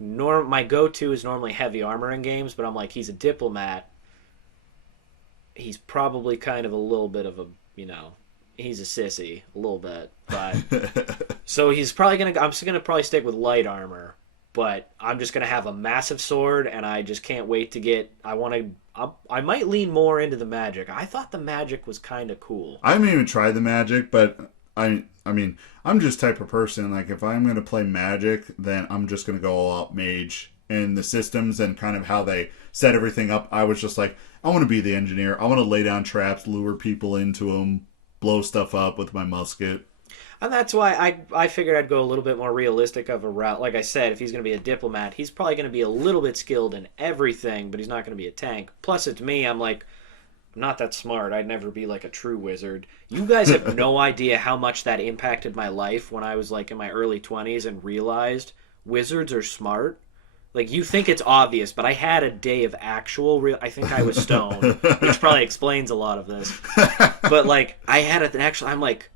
My go-to is normally heavy armor in games, but I'm like, he's a diplomat. He's probably kind of a little bit of a, he's a sissy, a little bit. But so he's probably I'm just going to probably stick with light armor, but I'm just going to have a massive sword, and I just can't wait to get, I might lean more into the magic. I thought the magic was kind of cool. I haven't even tried the magic, but I mean, I'm just type of person, like if I'm going to play magic, then I'm just going to go all out mage. And the systems and kind of how they set everything up, I was just like, I want to be the engineer. I want to lay down traps, lure people into them, blow stuff up with my musket. And that's why I figured I'd go a little bit more realistic of a route. Like I said, if he's going to be a diplomat, he's probably going to be a little bit skilled in everything, but he's not going to be a tank. Plus, it's me. I'm like, I'm not that smart. I'd never be like a true wizard. You guys have no idea how much that impacted my life when I was like in my early 20s and realized wizards are smart. Like, you think it's obvious, but I had a day of actual real... I think I was stoned, which probably explains a lot of this. But, like, I had an actual... I'm like,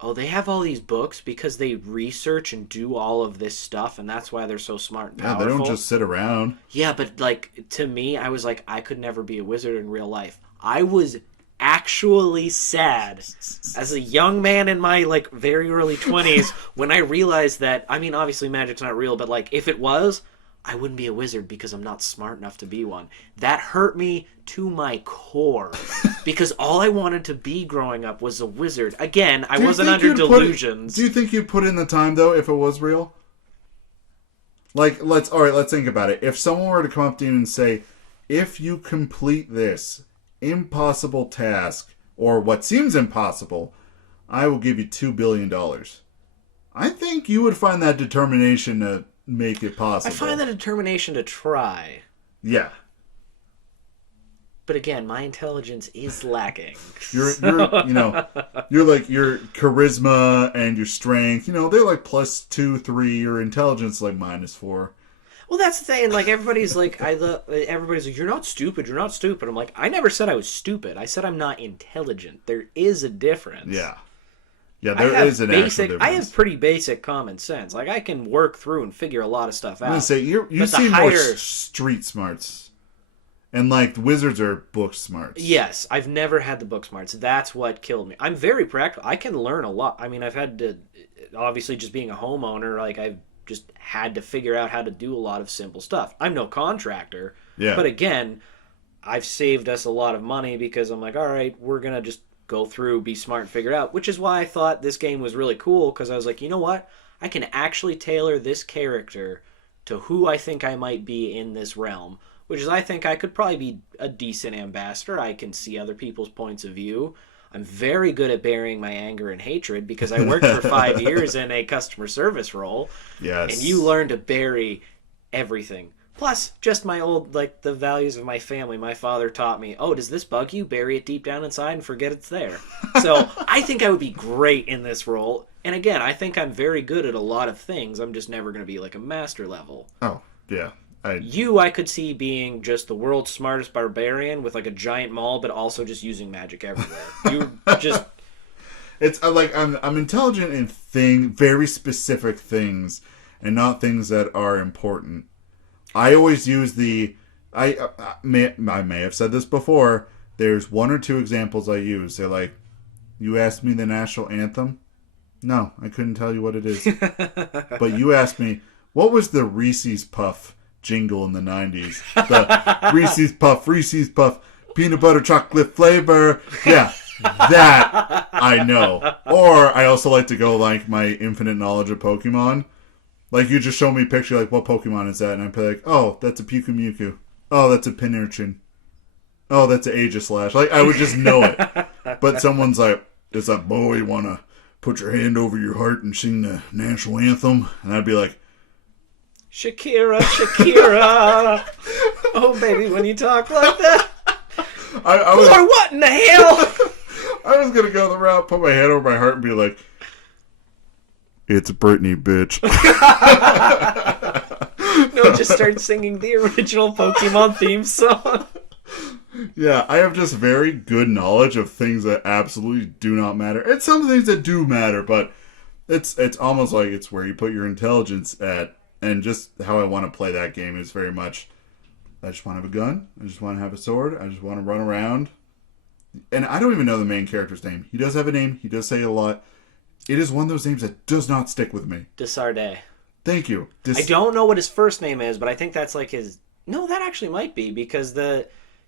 oh, they have all these books because they research and do all of this stuff, and that's why they're so smart and powerful. Yeah, they don't just sit around. Yeah, but, like, to me, I was like, I could never be a wizard in real life. I was actually sad as a young man in my, like, very early 20s when I realized that... I mean, obviously, magic's not real, but, like, if it was... I wouldn't be a wizard because I'm not smart enough to be one. That hurt me to my core. Because all I wanted to be growing up was a wizard. Again, I wasn't under delusions. Do you think you'd put in the time, though, if it was real? Like, let's think about it. If someone were to come up to you and say, if you complete this impossible task, or what seems impossible, I will give you $2 billion. I think you would find that determination to make it possible. I find the determination to try. Yeah. But again, my intelligence is lacking. You're like your charisma and your strength, they're like +2, 3, your intelligence like -4. Well, that's the thing. Like, everybody's like, you're not stupid. You're not stupid. I'm like, I never said I was stupid. I said I'm not intelligent. There is a difference. Yeah. Yeah, there is an actual difference. I have pretty basic common sense. Like, I can work through and figure a lot of stuff out. I'm going to say, you seem more street smarts. And, like, wizards are book smarts. Yes, I've never had the book smarts. That's what killed me. I'm very practical. I can learn a lot. I mean, I've had to, obviously, just being a homeowner, like, I've just had to figure out how to do a lot of simple stuff. I'm no contractor. Yeah. But, again, I've saved us a lot of money because I'm like, all right, we're going to just go through, be smart, and figure it out, which is why I thought this game was really cool, because I was like, you know what? I can actually tailor this character to who I think I might be in this realm, which is I think I could probably be a decent ambassador. I can see other people's points of view. I'm very good at burying my anger and hatred because I worked for 5 years in a customer service role. Yes. And you learn to bury everything. Plus, just my old, like, the values of my family. My father taught me, oh, does this bug you? Bury it deep down inside and forget it's there. So I think I would be great in this role. And again, I think I'm very good at a lot of things. I'm just never going to be like a master level. Oh, yeah. I could see being just the world's smartest barbarian with like a giant maul, but also just using magic everywhere. You just... It's like I'm intelligent in very specific things, and not things that are important. I always use I may have said this before. There's 1 or 2 examples I use. They're like, you asked me the national anthem? No, I couldn't tell you what it is. But you asked me, what was the Reese's Puff jingle in the 90s? The Reese's Puff, peanut butter chocolate flavor. Yeah, that I know. Or I also like to go like my infinite knowledge of Pokemon. Like, you just show me a picture, like, what Pokemon is that? And I'd be like, oh, that's a Pyukumuku. Oh, that's a Pinurchin. Oh, that's an Aegislash. Like, I would just know it. But someone's like, is that boy want to put your hand over your heart and sing the national anthem? And I'd be like, Shakira, Shakira. Oh, baby, when you talk like that. I was, or what in the hell? I was going to go the route, put my hand over my heart and be like, it's Britney, bitch. No, just start singing the original Pokemon theme song. Yeah, I have just very good knowledge of things that absolutely do not matter. And some things that do matter, but it's almost like it's where you put your intelligence at. And just how I want to play that game is very much, I just want to have a gun. I just want to have a sword. I just want to run around. And I don't even know the main character's name. He does have a name. He does say a lot. It is one of those names that does not stick with me. Desarde. Thank you. I don't know what his first name is, but I think that's like his... No, that actually might be, because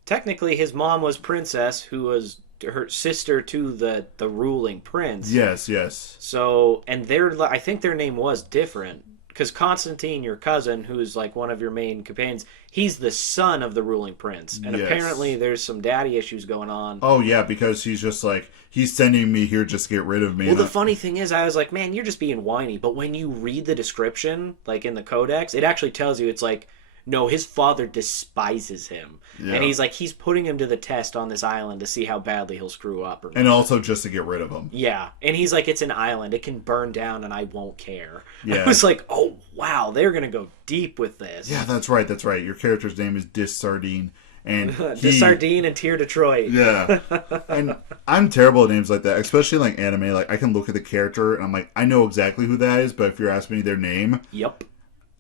technically his mom was Princess, who was her sister to the ruling prince. Yes, yes. So, and I think their name was different. Because Constantine, your cousin, who's like one of your main companions, he's the son of the ruling prince. And apparently there's some daddy issues going on. Oh, yeah, because he's just like, he's sending me here just to get rid of me. Well, the funny thing is, I was like, man, you're just being whiny. But when you read the description, like in the codex, it actually tells you, it's like, no, his father despises him. Yeah. And he's like, he's putting him to the test on this island to see how badly he'll screw up. And also just to get rid of him. Yeah. And he's like, it's an island. It can burn down and I won't care. Yeah. I was like, oh, wow, they're going to go deep with this. Yeah, that's right. That's right. Your character's name is Dissardine. And Dissardine and Tier Detroit. Yeah. And I'm terrible at names like that, especially like anime. Like, I can look at the character and I'm like, I know exactly who that is, but if you're asking me their name... Yep.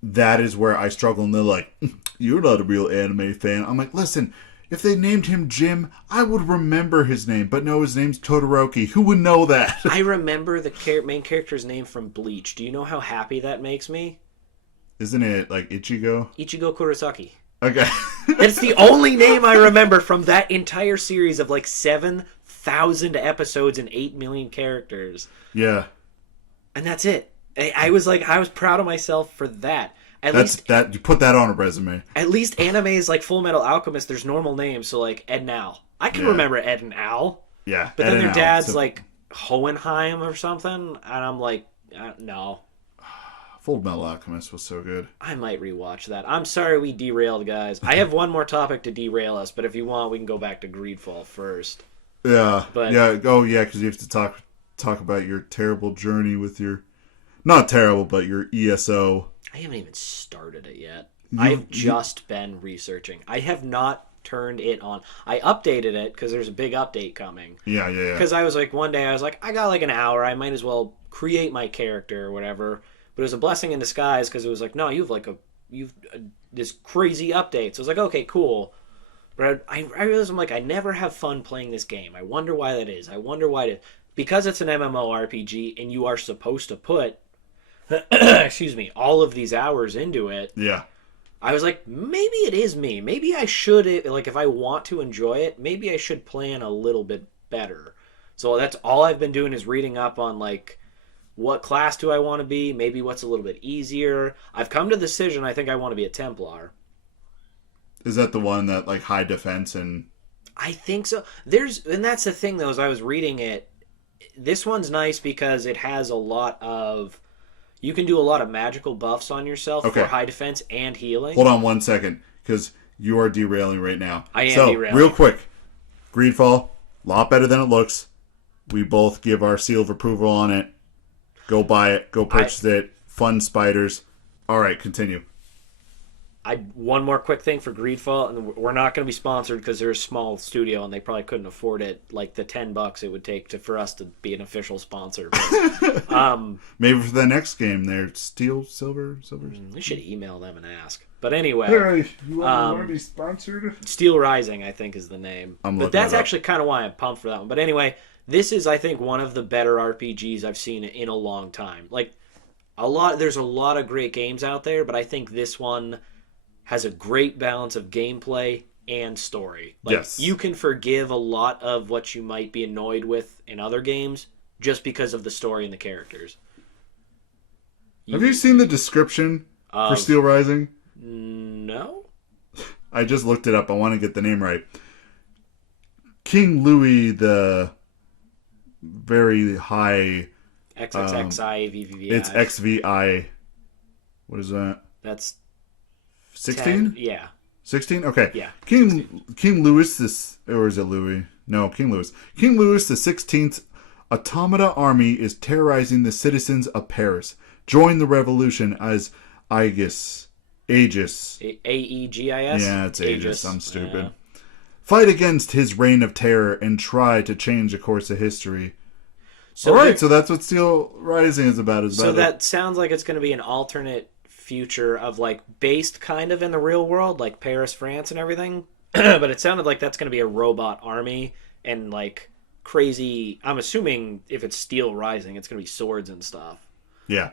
That is where I struggle, and they're like, you're not a real anime fan. I'm like, listen, if they named him Jim, I would remember his name, but no, his name's Todoroki. Who would know that? I remember the main character's name from Bleach. Do you know how happy that makes me? Isn't it like Ichigo? Ichigo Kurosaki. Okay. That's the only name I remember from that entire series of like 7,000 episodes and 8 million characters. Yeah. And that's it. I was proud of myself for that. You put that on a resume. At least animes like Full Metal Alchemist, there's normal names. So like Ed and Al, I can remember Ed and Al. Yeah, but then their dad's like Hohenheim or something, and I'm like, no. Full Metal Alchemist was so good. I might rewatch that. I'm sorry we derailed, guys. I have one more topic to derail us, but if you want, we can go back to Greedfall first. Yeah, because you have to talk about your terrible journey with your. Not terrible, but your ESO. I haven't even started it yet. I've just been researching. I have not turned it on. I updated it because there's a big update coming. Yeah. Because I was like, one day I was like, I got like an hour. I might as well create my character or whatever. But it was a blessing in disguise because it was like, no, you've this crazy update. So I was like, okay, cool. But I realized I'm like, I never have fun playing this game. I wonder why that is. I wonder why because it's an MMORPG and you are supposed to put excuse me, all of these hours into it. Yeah. I was like, maybe it is me. Maybe I should, like, if I want to enjoy it, maybe I should plan a little bit better. So that's all I've been doing is reading up on, like, what class do I want to be? Maybe what's a little bit easier. I've come to the decision I think I want to be a Templar. Is that the one that like high defense and? I think so. And that's the thing though, as I was reading it, this one's nice because it has a lot of, you can do a lot of magical buffs on yourself for high defense and healing. Hold on 1 second, because you are derailing right now. I am derailing. Real quick, Greedfall, a lot better than it looks. We both give our seal of approval on it. Go buy it. Go purchase it. Fun spiders. All right, continue. One more quick thing for Greedfall, and we're not going to be sponsored because they're a small studio and they probably couldn't afford it, like the $10 it would take for us to be an official sponsor. But, maybe for the next game, they're silver. We should email them and ask. But anyway, hey, you want to be sponsored? Steel Rising, I think, is the name. But that's actually kind of why I'm pumped for that one. But anyway, this is, I think, one of the better RPGs I've seen in a long time. Like there's a lot of great games out there, but I think this one has a great balance of gameplay and story. Yes. You can forgive a lot of what you might be annoyed with in other games just because of the story and the characters. Have you seen the description for Steel Rising? No. I just looked it up. I want to get the name right. King Louis the very high... XXXI. It's XVI. What is that? That's... 16? Yeah. 16? Okay. Yeah. King Louis this, or is it Louis? No, King Louis. King Louis the 16th Automata army is terrorizing the citizens of Paris. Join the revolution as Aegis. Aegis. Yeah, it's Aegis. I'm stupid. Yeah. Fight against his reign of terror and try to change the course of history. So Alright, so that's what Steel Rising is about. So that sounds like it's going to be an alternate future of like based kind of in the real world, like Paris, France and everything. But it sounded like that's going to be a robot army and like crazy. I'm assuming if it's Steel Rising, it's going to be swords and stuff. Yeah.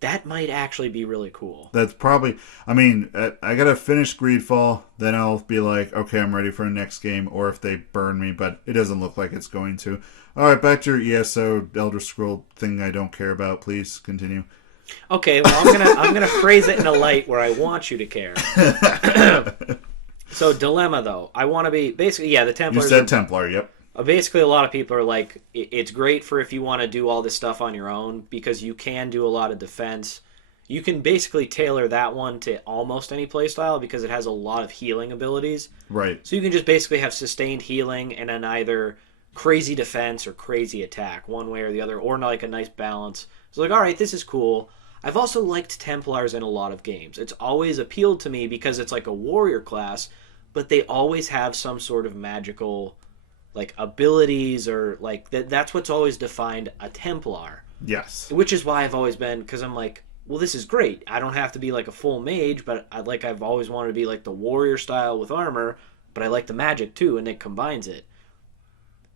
That might actually be really cool. That's probably, I mean, I got to finish Greedfall, then I'll be like, okay, I'm ready for the next game, or if they burn me, but it doesn't look like it's going to. All right, back to your ESO Elder Scroll thing I don't care about. Please continue. Okay, well, I'm gonna phrase it in a light where I want you to care. So, dilemma, though. I want to be... Basically, yeah, the Templars... You said Templar, yep. Basically, a lot of people are like, it's great for if you want to do all this stuff on your own, because you can do a lot of defense. You can basically tailor that one to almost any playstyle, because it has a lot of healing abilities. Right. So you can just basically have sustained healing and then either crazy defense or crazy attack, one way or the other, or like a nice balance. It's like, all right, this is cool. I've also liked Templars in a lot of games. It's always appealed to me because it's like a warrior class, but they always have some sort of magical like abilities or like that's what's always defined a Templar. Yes. Which is why I've always been, because I'm like, well, this is great. I don't have to be like a full mage, but I've always wanted to be like the warrior style with armor, but I like the magic too, and it combines it.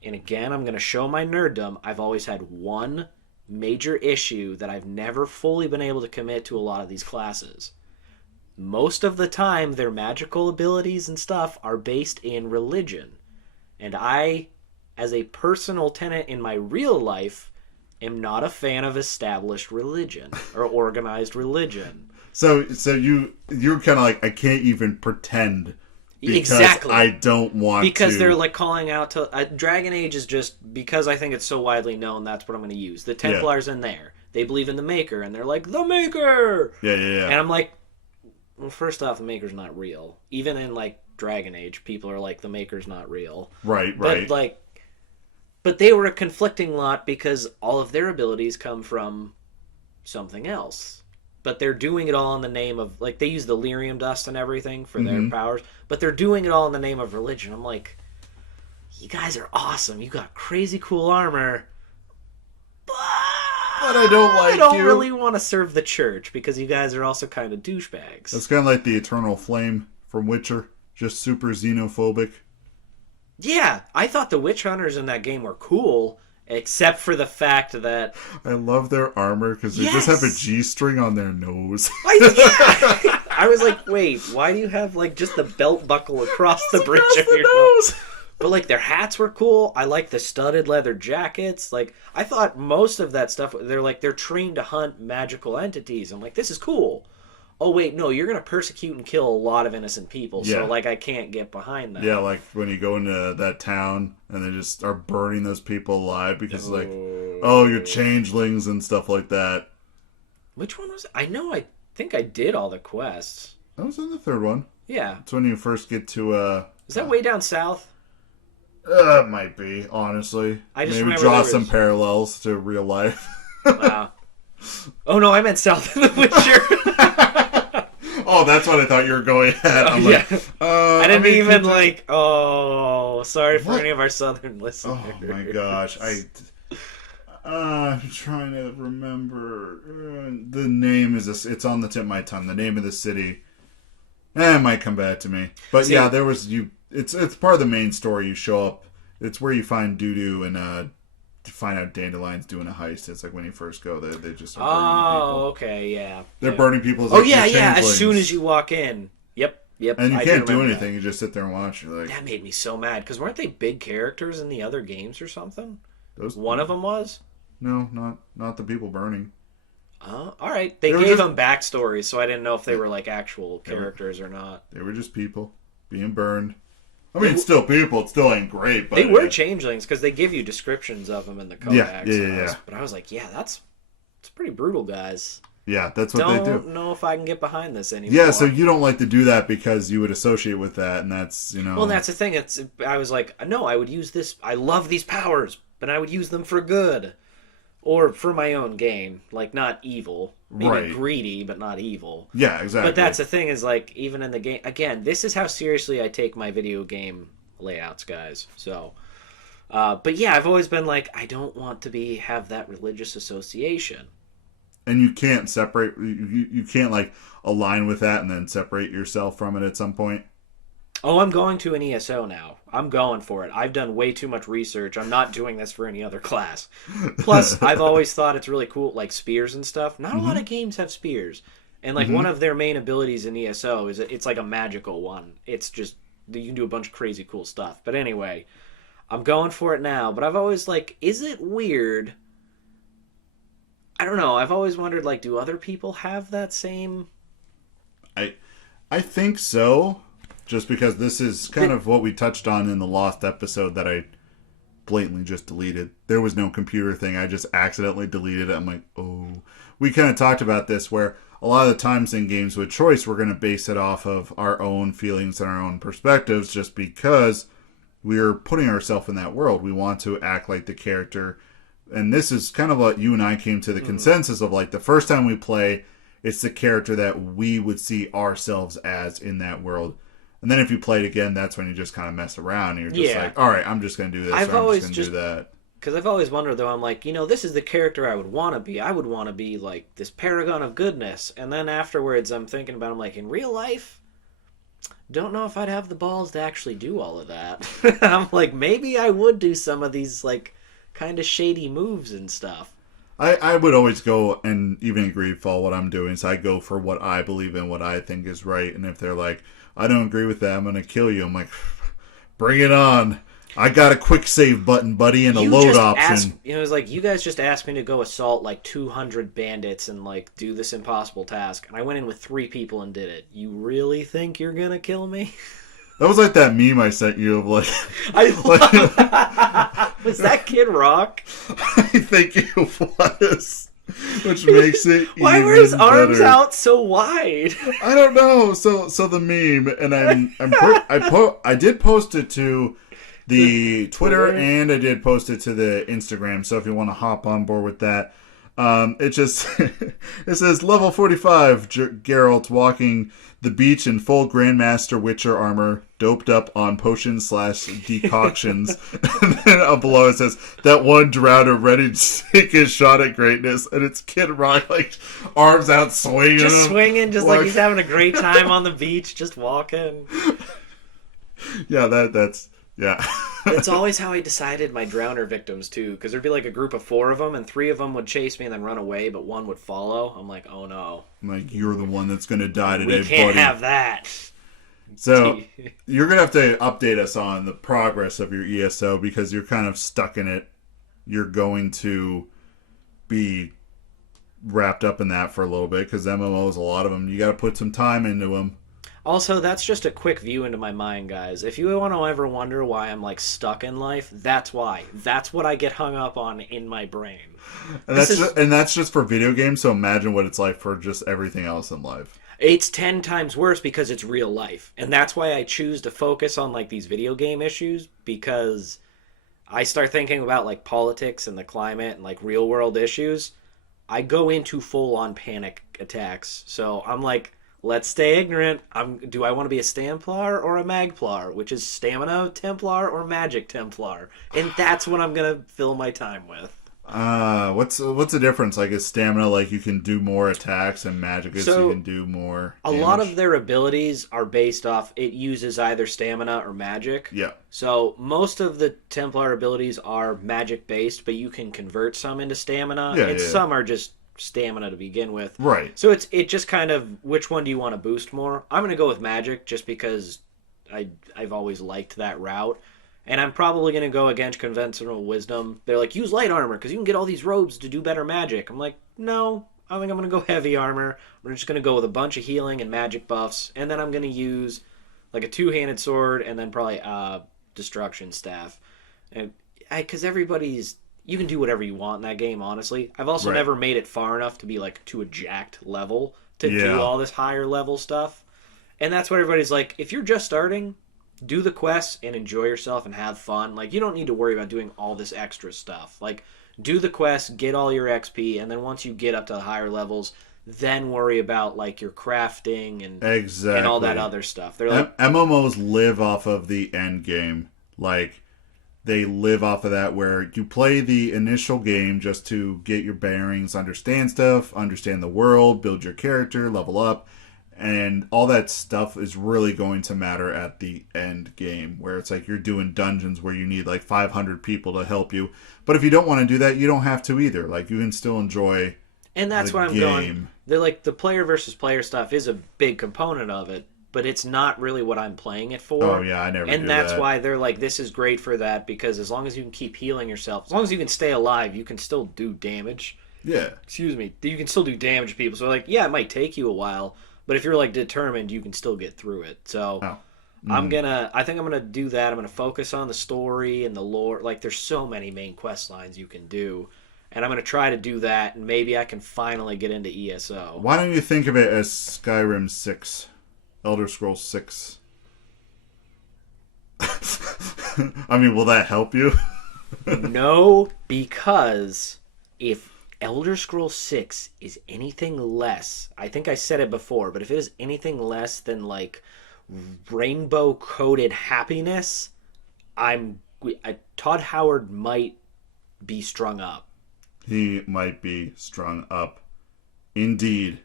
And again, I'm going to show my nerddom. I've always had one major issue that I've never fully been able to commit to a lot of these classes. Most of the time, their magical abilities and stuff are based in religion. And I, as a personal tenet in my real life, am not a fan of established religion or organized religion. So you're kind of like, I can't even pretend because exactly. I don't want to. Because they're like calling out to... Dragon Age is just... Because I think it's so widely known, that's what I'm going to use. The Templars in there. They believe in the Maker, and they're like, the Maker! Yeah. And I'm like, well, first off, the Maker's not real. Even in, like, Dragon Age, people are like, the Maker's not real. Right. But they were a conflicting lot because all of their abilities come from something else. But they're doing it all in the name of... Like, they use the lyrium dust and everything for their powers. But they're doing it all in the name of religion. I'm like, you guys are awesome. You got crazy cool armor. But I don't like you. I don't really want to serve the church because you guys are also kind of douchebags. That's kind of like the Eternal Flame from Witcher. Just super xenophobic. Yeah, I thought the witch hunters in that game were cool, except for the fact that... I love their armor because they just have a G-string on their nose. I was like, wait, why do you have like just the belt buckle across the bridge of your nose? But like their hats were cool. I like the studded leather jackets. Like I thought most of that stuff, they're trained to hunt magical entities. I'm like, this is cool. oh wait, no, you're gonna persecute and kill a lot of innocent people, Yeah. so like I can't get behind that. Yeah, like when you go into that town and they just are burning those people alive because like, oh, you're changelings and stuff like that. Which one was it? I think I did all the quests. That was in the third one. Yeah. It's when you first get to Is that way down south? It might be, honestly. I just maybe remember draw there was- some parallels to real life. Wow. Oh no, I meant south of the Witcher. Oh, that's what I thought you were going at. I'm like, I didn't even like. Oh, sorry for any of our southern listeners. Oh my gosh, I'm trying to remember. The name it's on the tip of my tongue. The name of the city. It might come back to me. But See, yeah, there was It's part of the main story. You show up. It's where you find Doodoo and to find out Dandelion's doing a heist. It's like when you first go, they just start burning people. Okay, yeah. They're burning people. As Oh like yeah, your yeah. As changelings. soon as you walk in. Yep. And you I can't do do remember anything. that. You just sit there and watch. You're like, That made me so mad because weren't they big characters in the other games or something? those One of them was. No, not the people burning. All right. They They were gave just- them backstories, so I didn't know if they were like actual characters or not. They were just people being burned. I mean, it's still people. It still ain't great, but They were changelings because they give you descriptions of them in the codex. Yeah. But I was like, yeah, it's pretty brutal, guys. Yeah, that's what they do. Don't know if I can get behind this anymore. Yeah, so you don't like to do that because you would associate with that, and that's, Well, that's the thing. I was like, no, I would use this. I love these powers, but I would use them for good. Or for my own gain. Like, not evil. Maybe Right. greedy, but not evil. Yeah, exactly. But that's the thing is, like, even in the game... Again, this is how seriously I take my video game layouts, guys. So... but yeah, I've always been like, I don't want to have that religious association. And you can't separate... You can't, like, align with that and then separate yourself from it at some point. Oh, I'm going to an ESO now. I'm going for it. I've done way too much research. I'm not doing this for any other class. Plus, I've always thought it's really cool, like spears and stuff. Not a lot of games have spears. And, like, one of their main abilities in ESO is it's like a magical one. It's just, you can do a bunch of crazy cool stuff. But anyway, I'm going for it now. But I've always, like, is it weird? I don't know. I've always wondered, like, do other people have that same... I think so. Just because this is kind of what we touched on in the Lost episode that I blatantly just deleted. There was no computer thing. I just accidentally deleted it. I'm like, oh. We kind of talked about this where a lot of the times in games with choice, we're going to base it off of our own feelings and our own perspectives just because we're putting ourselves in that world. We want to act like the character. And this is kind of what you and I came to the consensus of, like, the first time we play, it's the character that we would see ourselves as in that world. And then if you play it again, that's when you just kind of mess around and you're just like, all right, I'm just going to do this, I've or I'm always just going to do that. Because I've always wondered, though, I'm like, this is the character I would want to be. I would want to be, like, this paragon of goodness. And then afterwards, I'm thinking about, I'm like, in real life, don't know if I'd have the balls to actually do all of that. I'm like, maybe I would do some of these, like, kind of shady moves and stuff. I would always go, and even in Greedfall, what I'm doing is I go for what I believe in, what I think is right. And if they're like, I don't agree with that, I'm going to kill you. I'm like, bring it on. I got a quick save button, buddy, and a load option. It was like, you guys just asked me to go assault like 200 bandits and like do this impossible task. And I went in with 3 people and did it. You really think you're going to kill me? That was like that meme I sent you of like... Was that Kid Rock? I think it was. Which makes it Why were his arms out so wide? I don't know. So the meme, and I did post it to the Twitter and I did post it to the Instagram. So if you want to hop on board with that, it just it says level 45 Geralt walking the beach in full Grandmaster Witcher armor, doped up on potions / decoctions. And then below it says, that one drowner ready to take his shot at greatness. And it's Kid Rock, like, arms out swinging. Just swinging, just like he's having a great time on the beach, just walking. Yeah, that's... Yeah. It's always how I decided my drowner victims, too. Because there'd be like a group of 4 of them, and 3 of them would chase me and then run away, but 1 would follow. I'm like, oh no. I'm like, you're the one that's going to die today, We can't buddy. have that. So, you're going to have to update us on the progress of your ESO, because you're kind of stuck in it. You're going to be wrapped up in that for a little bit, because MMOs, a lot of them, you got to put some time into them. Also, that's just a quick view into my mind, guys. If you want to ever wonder why I'm like stuck in life, that's why. That's what I get hung up on in my brain. And that's just for video games, so imagine what it's like for just everything else in life. It's 10 times worse because it's real life. And that's why I choose to focus on like these video game issues, because I start thinking about like politics and the climate and like real world issues. I go into full on panic attacks. So I'm like, let's stay ignorant. Do I want to be a Stamplar or a Magplar? Which is Stamina Templar or Magic Templar? And that's what I'm going to fill my time with. What's the difference? Like, is Stamina like you can do more attacks, and Magic is you can do more damage? A lot of their abilities are based off, it uses either Stamina or Magic. Yeah. So most of the Templar abilities are Magic based, but you can convert some into Stamina, and some are just Stamina to begin with. Right. So it just kind of, which one do you want to boost more? I'm going to go with Magic just because I've always liked that route. And I'm probably going to go against conventional wisdom. They're like, use light armor because you can get all these robes to do better magic. I'm like, no, I think I'm going to go heavy armor. We're just going to go with a bunch of healing and magic buffs. And then I'm going to use like a two-handed sword and then probably destruction staff. Because you can do whatever you want in that game, honestly. I've also never made it far enough to be like to a jacked level to do all this higher level stuff. And that's what everybody's like, if you're just starting, do the quests and enjoy yourself and have fun. Like, you don't need to worry about doing all this extra stuff. Like, do the quests, get all your XP, and then once you get up to the higher levels, then worry about, like, your crafting and all that other stuff. They're like, MMOs live off of the end game. Like, they live off of that, where you play the initial game just to get your bearings, understand stuff, understand the world, build your character, level up. And all that stuff is really going to matter at the end game, where it's like you're doing dungeons where you need like 500 people to help you. But if you don't want to do that, you don't have to either. Like, you can still enjoy and that's the what I'm game. going. They're like, the player versus player stuff is a big component of it, but it's not really what I'm playing it for. Oh, yeah, I never And do that's that. why they're like, this is great for that, because as long as you can keep healing yourself, as long as you can stay alive, you can still do damage. Yeah. Excuse me. You can still do damage to people. So, like, yeah, it might take you a while, but if you're, like, determined, you can still get through it. So, I think I'm gonna do that. I'm gonna focus on the story and the lore. Like, there's so many main quest lines you can do. And I'm gonna try to do that, and maybe I can finally get into ESO. Why don't you think of it as Skyrim 6? Elder Scrolls 6. I mean, will that help you? No, because if Elder Scrolls 6 is anything less, I think I said it before, but if it is anything less than, like, rainbow-coated happiness, Todd Howard might be strung up. He might be strung up. Indeed.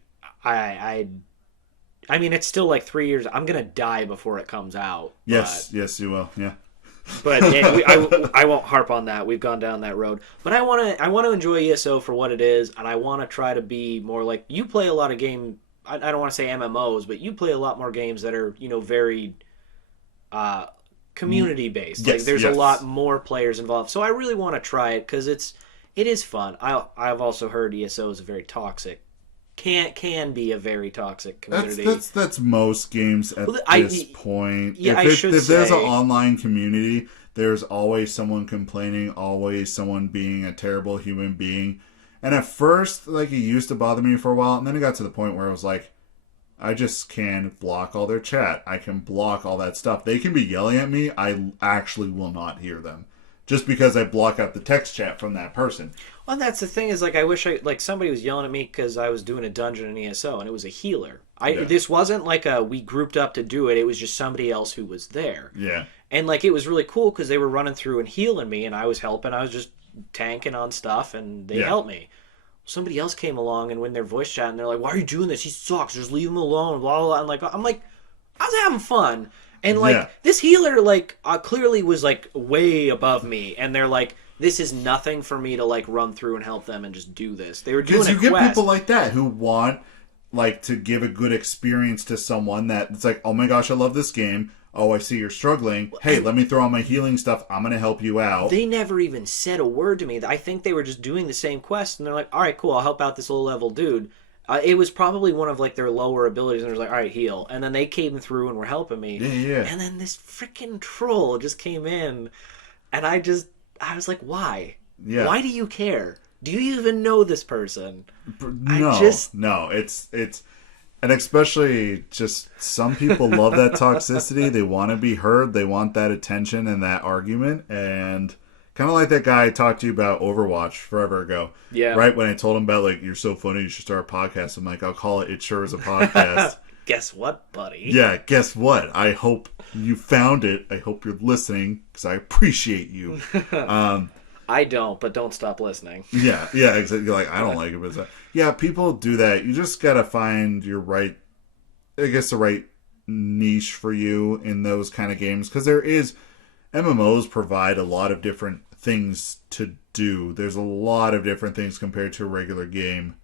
I mean, it's still like 3 years. I'm going to die before it comes out. Yes, you will, yeah. But I won't harp on that. We've gone down that road. But I want to enjoy ESO for what it is, and I want to try to be more like, you play a lot of game. I don't want to say MMOs, but you play a lot more games that are, very community based. Yes, like, there's yes. a lot more players involved. So I really want to try it because it is fun. I've also heard ESO is a very toxic. Can be a very toxic community. That's most games at this point. Yeah, if there's an online community, there's always someone complaining, always someone being a terrible human being. And at first, like, it used to bother me for a while, and then it got to the point where I was like, I just can block all their chat. I can block all that stuff. They can be yelling at me. I actually will not hear them. Just because I block out the text chat from that person. Well, that's the thing is, like, I wish somebody was yelling at me because I was doing a dungeon in ESO, and it was a healer. This wasn't like we grouped up to do it. It was just somebody else who was there. Yeah. And, like, it was really cool because they were running through and healing me, and I was helping. I was just tanking on stuff, and they helped me. Somebody else came along, and when they're voice chatting, they're like, why are you doing this? He sucks. Just leave him alone, blah, blah, blah. I'm like, I was having fun. And, like, this healer, like, clearly was, like, way above me. And they're like, this is nothing for me to, like, run through and help them and just do this. They were doing a quest. Because you get people like that who want, like, to give a good experience to someone that it's like, oh my gosh, I love this game. oh, I see you're struggling. Hey, let me throw on my healing stuff. I'm going to help you out. They never even said a word to me. I think they were just doing the same quest, and they're like, all right, cool, I'll help out this low-level dude. It was probably one of like their lower abilities, and they're like, all right, heal. And then they came through and were helping me. Yeah. And then this freaking troll just came in, and I was like, why? Yeah. Why do you care? Do you even know this person? No, it's and especially just some people love that toxicity. They want to be heard. They want that attention and that argument. And kind of like that guy I talked to you about Overwatch forever ago. Yeah. Right when I told him about, like, you're so funny, you should start a podcast. I'm like, I'll call it It Sure Is a Podcast. Guess what, buddy? Yeah, guess what? I hope you found it. I hope you're listening because I appreciate you. I don't, but don't stop listening. Yeah, exactly. Like, I don't like it, but yeah, people do that. You just gotta find your right, I guess, the right niche for you in those kind of games, because MMOs provide a lot of different things to do. There's a lot of different things compared to a regular game.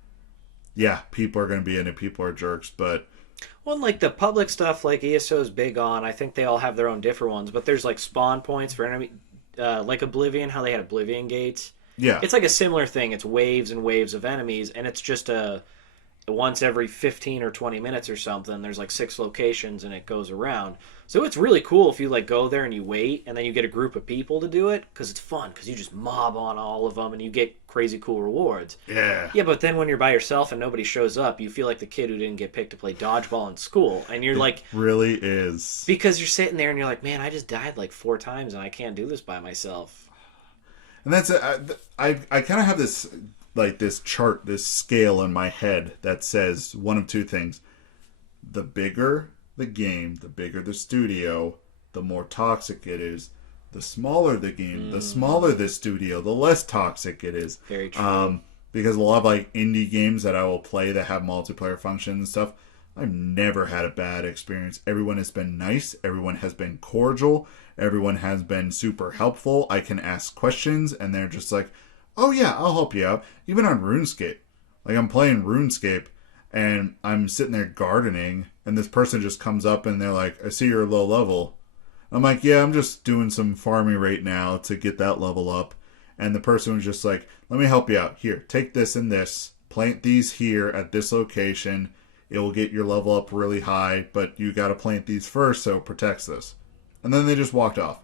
Yeah, people are gonna be in it. People are jerks, but. Well, like the public stuff, like ESO is big on. I think they all have their own different ones, but there's like spawn points for enemy. Like Oblivion, how they had Oblivion gates. Yeah. It's like a similar thing. It's waves and waves of enemies, and it's just once every 15 or 20 minutes or something, there's like 6 locations, and it goes around. So it's really cool if you like go there and you wait, and then you get a group of people to do it, because it's fun, because you just mob on all of them, and you get crazy cool rewards. Yeah. Yeah, but then when you're by yourself and nobody shows up, you feel like the kid who didn't get picked to play dodgeball in school, and you're like... really is. Because you're sitting there and you're like, man, I just died like 4 times, and I can't do this by myself. And that's I kind of have this chart, this scale in my head that says one of two things: the bigger the game, the bigger the studio, the more toxic it is. The smaller the game, the smaller the studio, the less toxic it is. Very true. Because a lot of like indie games that I will play that have multiplayer functions and stuff, I've never had a bad experience. Everyone has been nice. Everyone has been cordial. Everyone has been super helpful. I can ask questions, and they're just like, oh yeah, I'll help you out. Even on RuneScape. Like, I'm playing RuneScape, and I'm sitting there gardening, and this person just comes up, and they're like, I see you're low level. I'm like, yeah, I'm just doing some farming right now to get that level up. And the person was just like, let me help you out. Here, take this and this. Plant these here at this location. It will get your level up really high, but you got to plant these first so it protects this. And then they just walked off.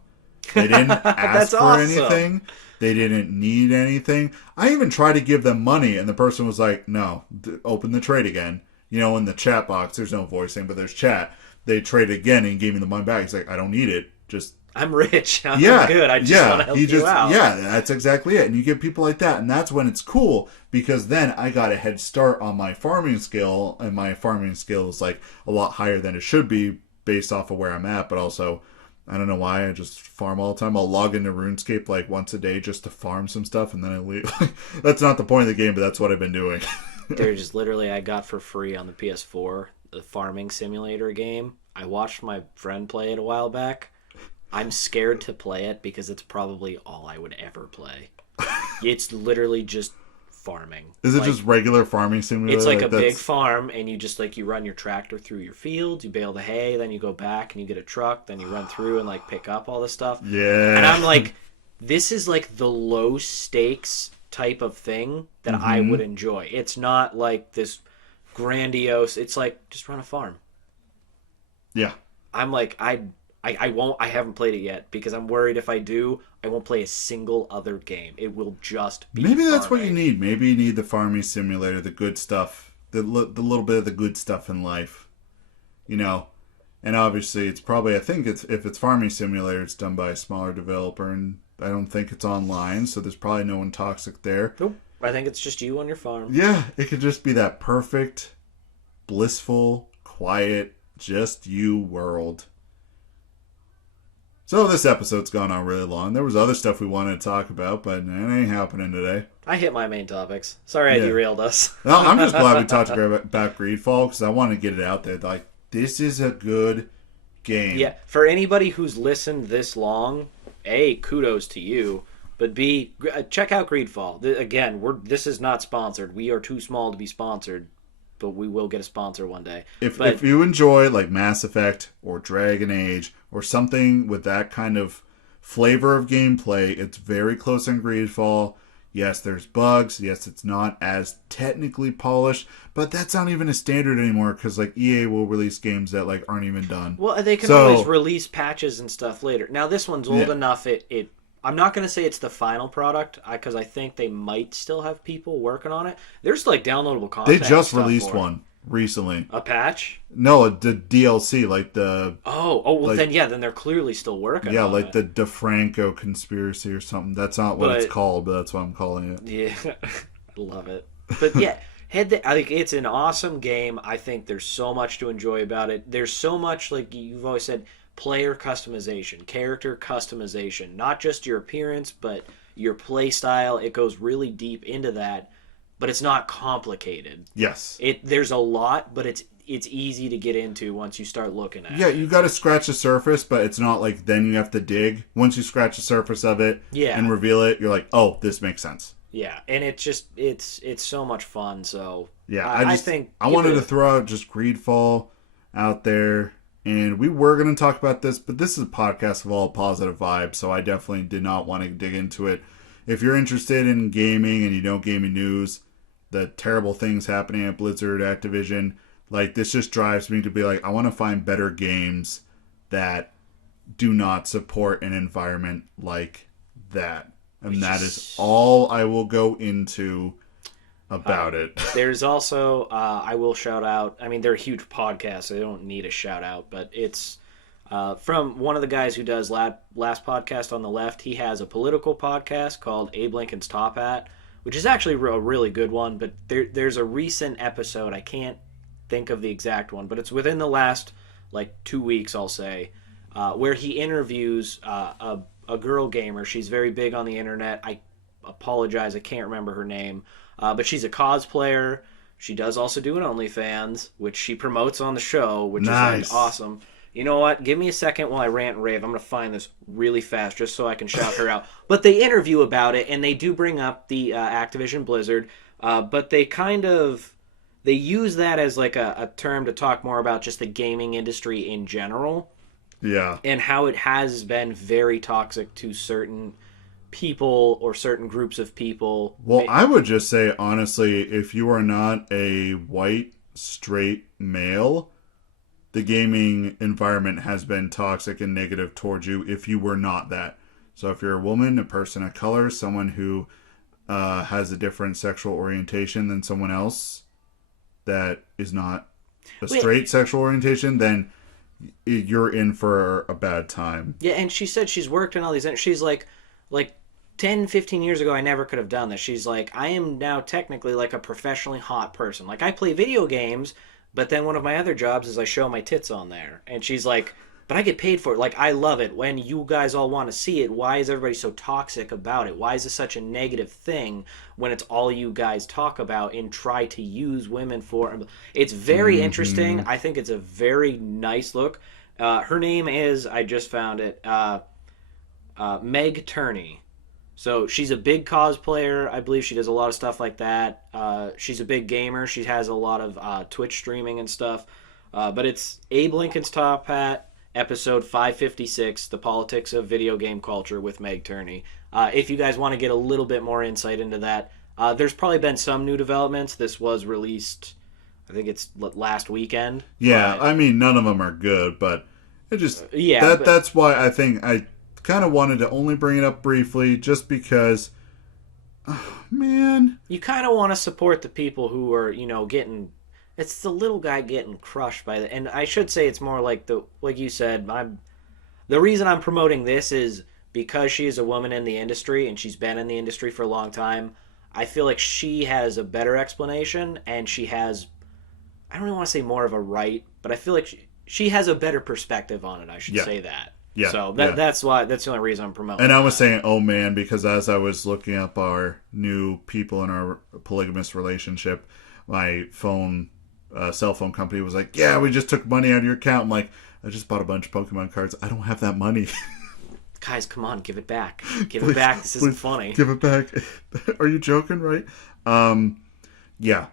They didn't ask for anything. They didn't need anything. I even tried to give them money, and the person was like, no, open the trade again. You know, in the chat box, there's no voicing, but there's chat. They traded again and gave me the money back. He's like, I don't need it. Just... I'm rich. I'm good. I just want to help you out. Yeah, that's exactly it. And you get people like that, and that's when it's cool, because then I got a head start on my farming skill, and my farming skill is like a lot higher than it should be based off of where I'm at, but also... I don't know why, I just farm all the time. I'll log into RuneScape like once a day just to farm some stuff, and then I leave. That's not the point of the game, but that's what I've been doing. There's just literally, I got for free on the PS4, the farming simulator game. I watched my friend play it a while back. I'm scared to play it because it's probably all I would ever play. It's literally just farming. Is it just regular farming simulator? It's like a big farm, and you just like you run your tractor through your fields, you bale the hay, then you go back and you get a truck, then you run through and like pick up all this stuff. Yeah. And I'm like, this is like the low stakes type of thing that I would enjoy. It's not like this grandiose. It's like just run a farm. Yeah. I'm like I haven't played it yet because I'm worried if I do, I won't play a single other game. It will just be Maybe that's farming. what you need. Maybe you need the farming simulator, the good stuff, the little bit of the good stuff in life, you know. And obviously, it's probably, I think if it's farming simulator, it's done by a smaller developer, and I don't think it's online, so there's probably no one toxic there. Nope. I think it's just you on your farm. Yeah, it could just be that perfect, blissful, quiet, just you world. So this episode's gone on really long. There was other stuff we wanted to talk about, but it ain't happening today. I hit my main topics. Sorry I derailed us. No, I'm just glad we talked about Greedfall, because I want to get it out there. Like, this is a good game. Yeah, for anybody who's listened this long, A, kudos to you, but B, check out Greedfall. Again, this is not sponsored. We are too small to be sponsored, but we will get a sponsor one day. If you enjoy like Mass Effect or Dragon Age or something with that kind of flavor of gameplay. It's very close in Greedfall. Yes, there's bugs. Yes, it's not as technically polished, but that's not even a standard anymore because like EA will release games that like aren't even done. Well, they can always release patches and stuff later. Now this one's old enough. I'm not going to say it's the final product because I think they might still have people working on it. There's like downloadable content. They just released one recently. A patch? No, the DLC, like the... well, like, then they're clearly still working on it. Yeah, like the DeFranco conspiracy or something. That's not what it's called, but that's what I'm calling it. Yeah, I love it. But yeah, I think it's an awesome game. I think there's so much to enjoy about it. There's so much, like you've always said, player customization, character customization. Not just your appearance, but your play style. It goes really deep into that. But it's not complicated. Yes. There's a lot, but it's easy to get into once you start looking at it. Yeah, you got to scratch the surface, but it's not like then you have to dig. Once you scratch the surface of it and reveal it, you're like, oh, this makes sense. Yeah, and it's so much fun. So yeah, I wanted to throw out just Greedfall out there, and we were going to talk about this, but this is a podcast of all positive vibes, so I definitely did not want to dig into it. If you're interested in gaming and you know gaming news, the terrible things happening at Blizzard, Activision, like this just drives me to be like, I want to find better games that do not support an environment like that. And that is all I will go into about it. There's also, I will shout out, I mean, they're a huge podcast, so they don't need a shout out, but it's from one of the guys who does Last Podcast on the Left. He has a political podcast called Abe Lincoln's Top Hat, which is actually a really good one, but there's a recent episode, I can't think of the exact one, but it's within the last, 2 weeks, I'll say, where he interviews a girl gamer. She's very big on the internet. I apologize, I can't remember her name, but she's a cosplayer. She does also do an OnlyFans, which she promotes on the show, which is awesome. You know what? Give me a second while I rant and rave. I'm going to find this really fast just so I can shout her out. But they interview about it, and they do bring up the Activision Blizzard, but they they use that as like a term to talk more about just the gaming industry in general. Yeah. And how it has been very toxic to certain people or certain groups of people. Well, I would just say, honestly, if you are not a white, straight male, the gaming environment has been toxic and negative towards you if you were not that. So if you're a woman, a person of color, someone who has a different sexual orientation than someone else that is not a straight sexual orientation, then you're in for a bad time. Yeah, and she said she's worked in all these... She's like 10, 15 years ago, I never could have done this. She's like, I am now technically like a professionally hot person. Like, I play video games, but then one of my other jobs is I show my tits on there. And she's like, but I get paid for it. Like, I love it. When you guys all want to see it, why is everybody so toxic about it? Why is this such a negative thing when it's all you guys talk about and try to use women for? It's very interesting. I think it's a very nice look. Her name is, I just found it, Meg Turney. So she's a big cosplayer. I believe she does a lot of stuff like that. She's a big gamer. She has a lot of Twitch streaming and stuff. But it's Abe Lincoln's Top Hat, episode 556, The Politics of Video Game Culture with Meg Turney. If you guys want to get a little bit more insight into that, there's probably been some new developments. This was released, I think it's last weekend. Yeah, I mean, none of them are good, but it just... that's why I think I kind of wanted to only bring it up briefly, just because, man, you kind of want to support the people who are, getting, it's the little guy getting crushed by and I should say it's more like like you said, the reason I'm promoting this is because she is a woman in the industry and she's been in the industry for a long time. I feel like she has a better explanation, and she has, I don't really want to say more of a right, but I feel like she has a better perspective on it. I should say that. Yeah, so that's the only reason I'm promoting. And I was saying, oh man, because as I was looking up our new people in our polygamous relationship, my cell phone company was like, yeah, we just took money out of your account. I'm like, I just bought a bunch of Pokemon cards. I don't have that money. Guys, come on, give it back. Give it back. This isn't funny. Give it back. Are you joking, right? Yeah,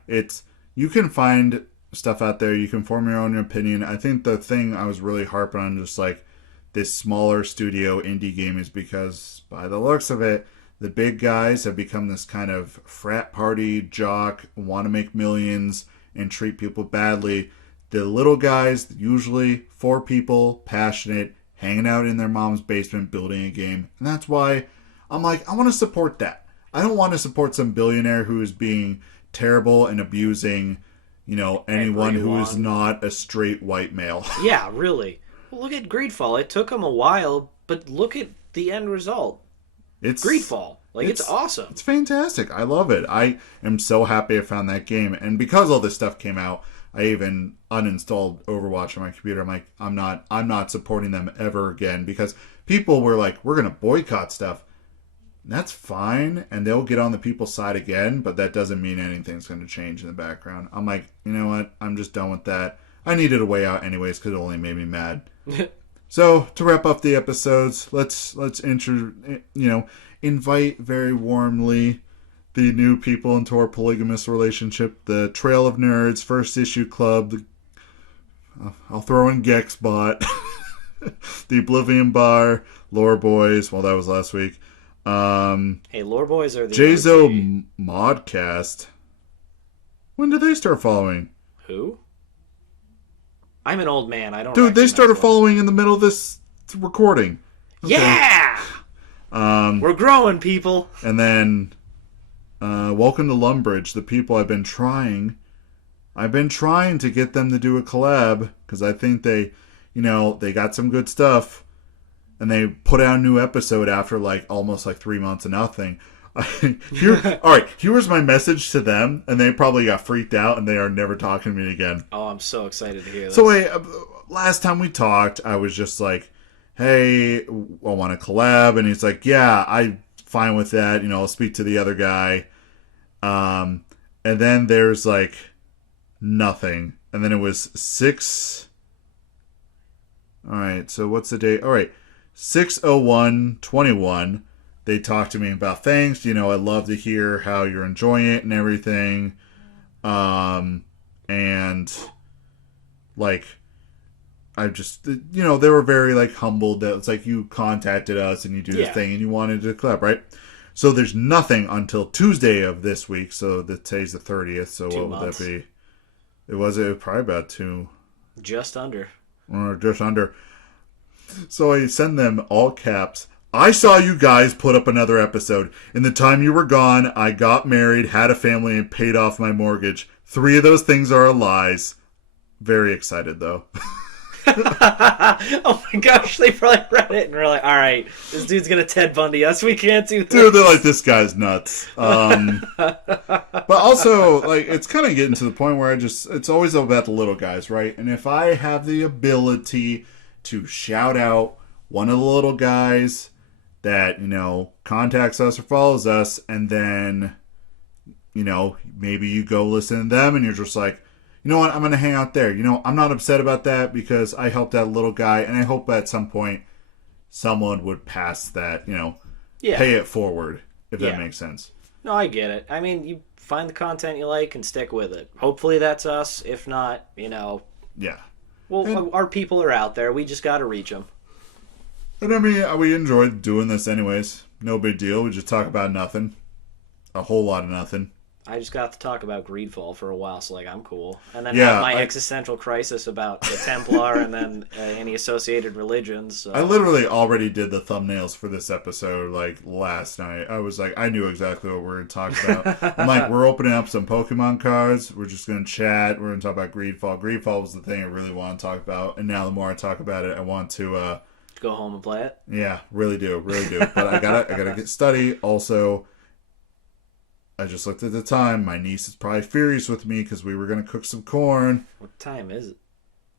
you can find stuff out there. You can form your own opinion. I think the thing I was really harping on, just like, this smaller studio indie game is because, by the looks of it, the big guys have become this kind of frat party jock, want to make millions, and treat people badly. The little guys, usually 4 people, passionate, hanging out in their mom's basement building a game. And that's why I'm like, I want to support that. I don't want to support some billionaire who is being terrible and abusing, anyone who is not a straight white male. Yeah, really. Well, look at Greedfall. It took them a while, but look at the end result. It's Greedfall. It's awesome. It's fantastic. I love it. I am so happy I found that game. And because all this stuff came out, I even uninstalled Overwatch on my computer. I'm like, I'm not supporting them ever again, because people were like, we're going to boycott stuff. That's fine, and they'll get on the people's side again, but that doesn't mean anything's going to change in the background. I'm like, you know what? I'm just done with that. I needed a way out anyways because it only made me mad. So, to wrap up the episodes, let's invite very warmly the new people into our polygamous relationship. The Trail of Nerds, First Issue Club, I'll throw in Gexbot, the Oblivion Bar, Lore Boys, well, that was last week. Hey, Lore Boys are the JZO Modcast. When did they start following? Who? I'm an old man. I don't. Dude, they started following in the middle of this recording. Okay. Yeah. We're growing, people. And then, welcome to Lumbridge. The people I've been trying to get them to do a collab because I think they got some good stuff. And they put out a new episode after almost 3 months of nothing. Here's my message to them, and they probably got freaked out, and they are never talking to me again. Oh, I'm so excited to hear this. So wait, last time we talked, I was just like, "Hey, I want to collab," and he's like, "Yeah, I'm fine with that. I'll speak to the other guy." And then there's nothing, and then it was 6. All right, so what's the date? All right. 6/01/21, they talked to me about thanks. I'd love to hear how you're enjoying it and everything. And I just, they were very humbled that it's you contacted us and you do this thing and you wanted to collab, right? So there's nothing until Tuesday of this week. So today's the 30th. So what would that be? It was probably about 2. Just under. Or just under. So I send them all caps. I saw you guys put up another episode. In the time you were gone, I got married, had a family, and paid off my mortgage. 3 of those things are lies. Very excited, though. Oh my gosh, they probably read it and were like, alright, this dude's gonna Ted Bundy us, we can't do this. Dude, they're like, this guy's nuts. But also, it's kind of getting to the point where it's always about the little guys, right? And if I have the ability to shout out one of the little guys that, contacts us or follows us, and then, maybe you go listen to them and you're just like, you know what, I'm going to hang out there. I'm not upset about that because I helped that little guy, and I hope at some point someone would pass that, pay it forward, if that makes sense. No, I get it. I mean, you find the content you like and stick with it. Hopefully that's us. If not, Yeah. Well, our people are out there. We just got to reach them. And I mean, we enjoyed doing this anyways. No big deal. We just talk about nothing. A whole lot of nothing. I just got to talk about Greedfall for a while, so I'm cool. And then have my existential crisis about the Templar and then any associated religions. So. I literally already did the thumbnails for this episode last night. I was I knew exactly what we were going to talk about. I'm we're opening up some Pokemon cards. We're just going to chat. We're going to talk about Greedfall. Greedfall was the thing I really want to talk about. And now the more I talk about it, I want to go home and play it. Yeah, really do. But I gotta get study. Also, I just looked at the time. My niece is probably furious with me because we were going to cook some corn. What time is it?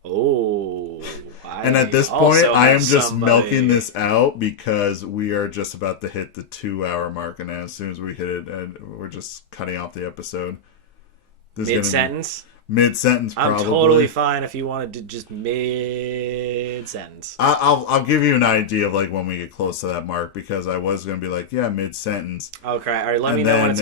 Oh. And at this point, I am just milking this out because we are just about to hit the 2-hour mark. And as soon as we hit it, and we're just cutting off the episode. Mid-sentence? Mid-sentence, probably. I'm totally fine if you wanted to just mid-sentence. I'll give you an idea of when we get close to that mark because I was going to be mid-sentence. Okay, all right, let me know when it's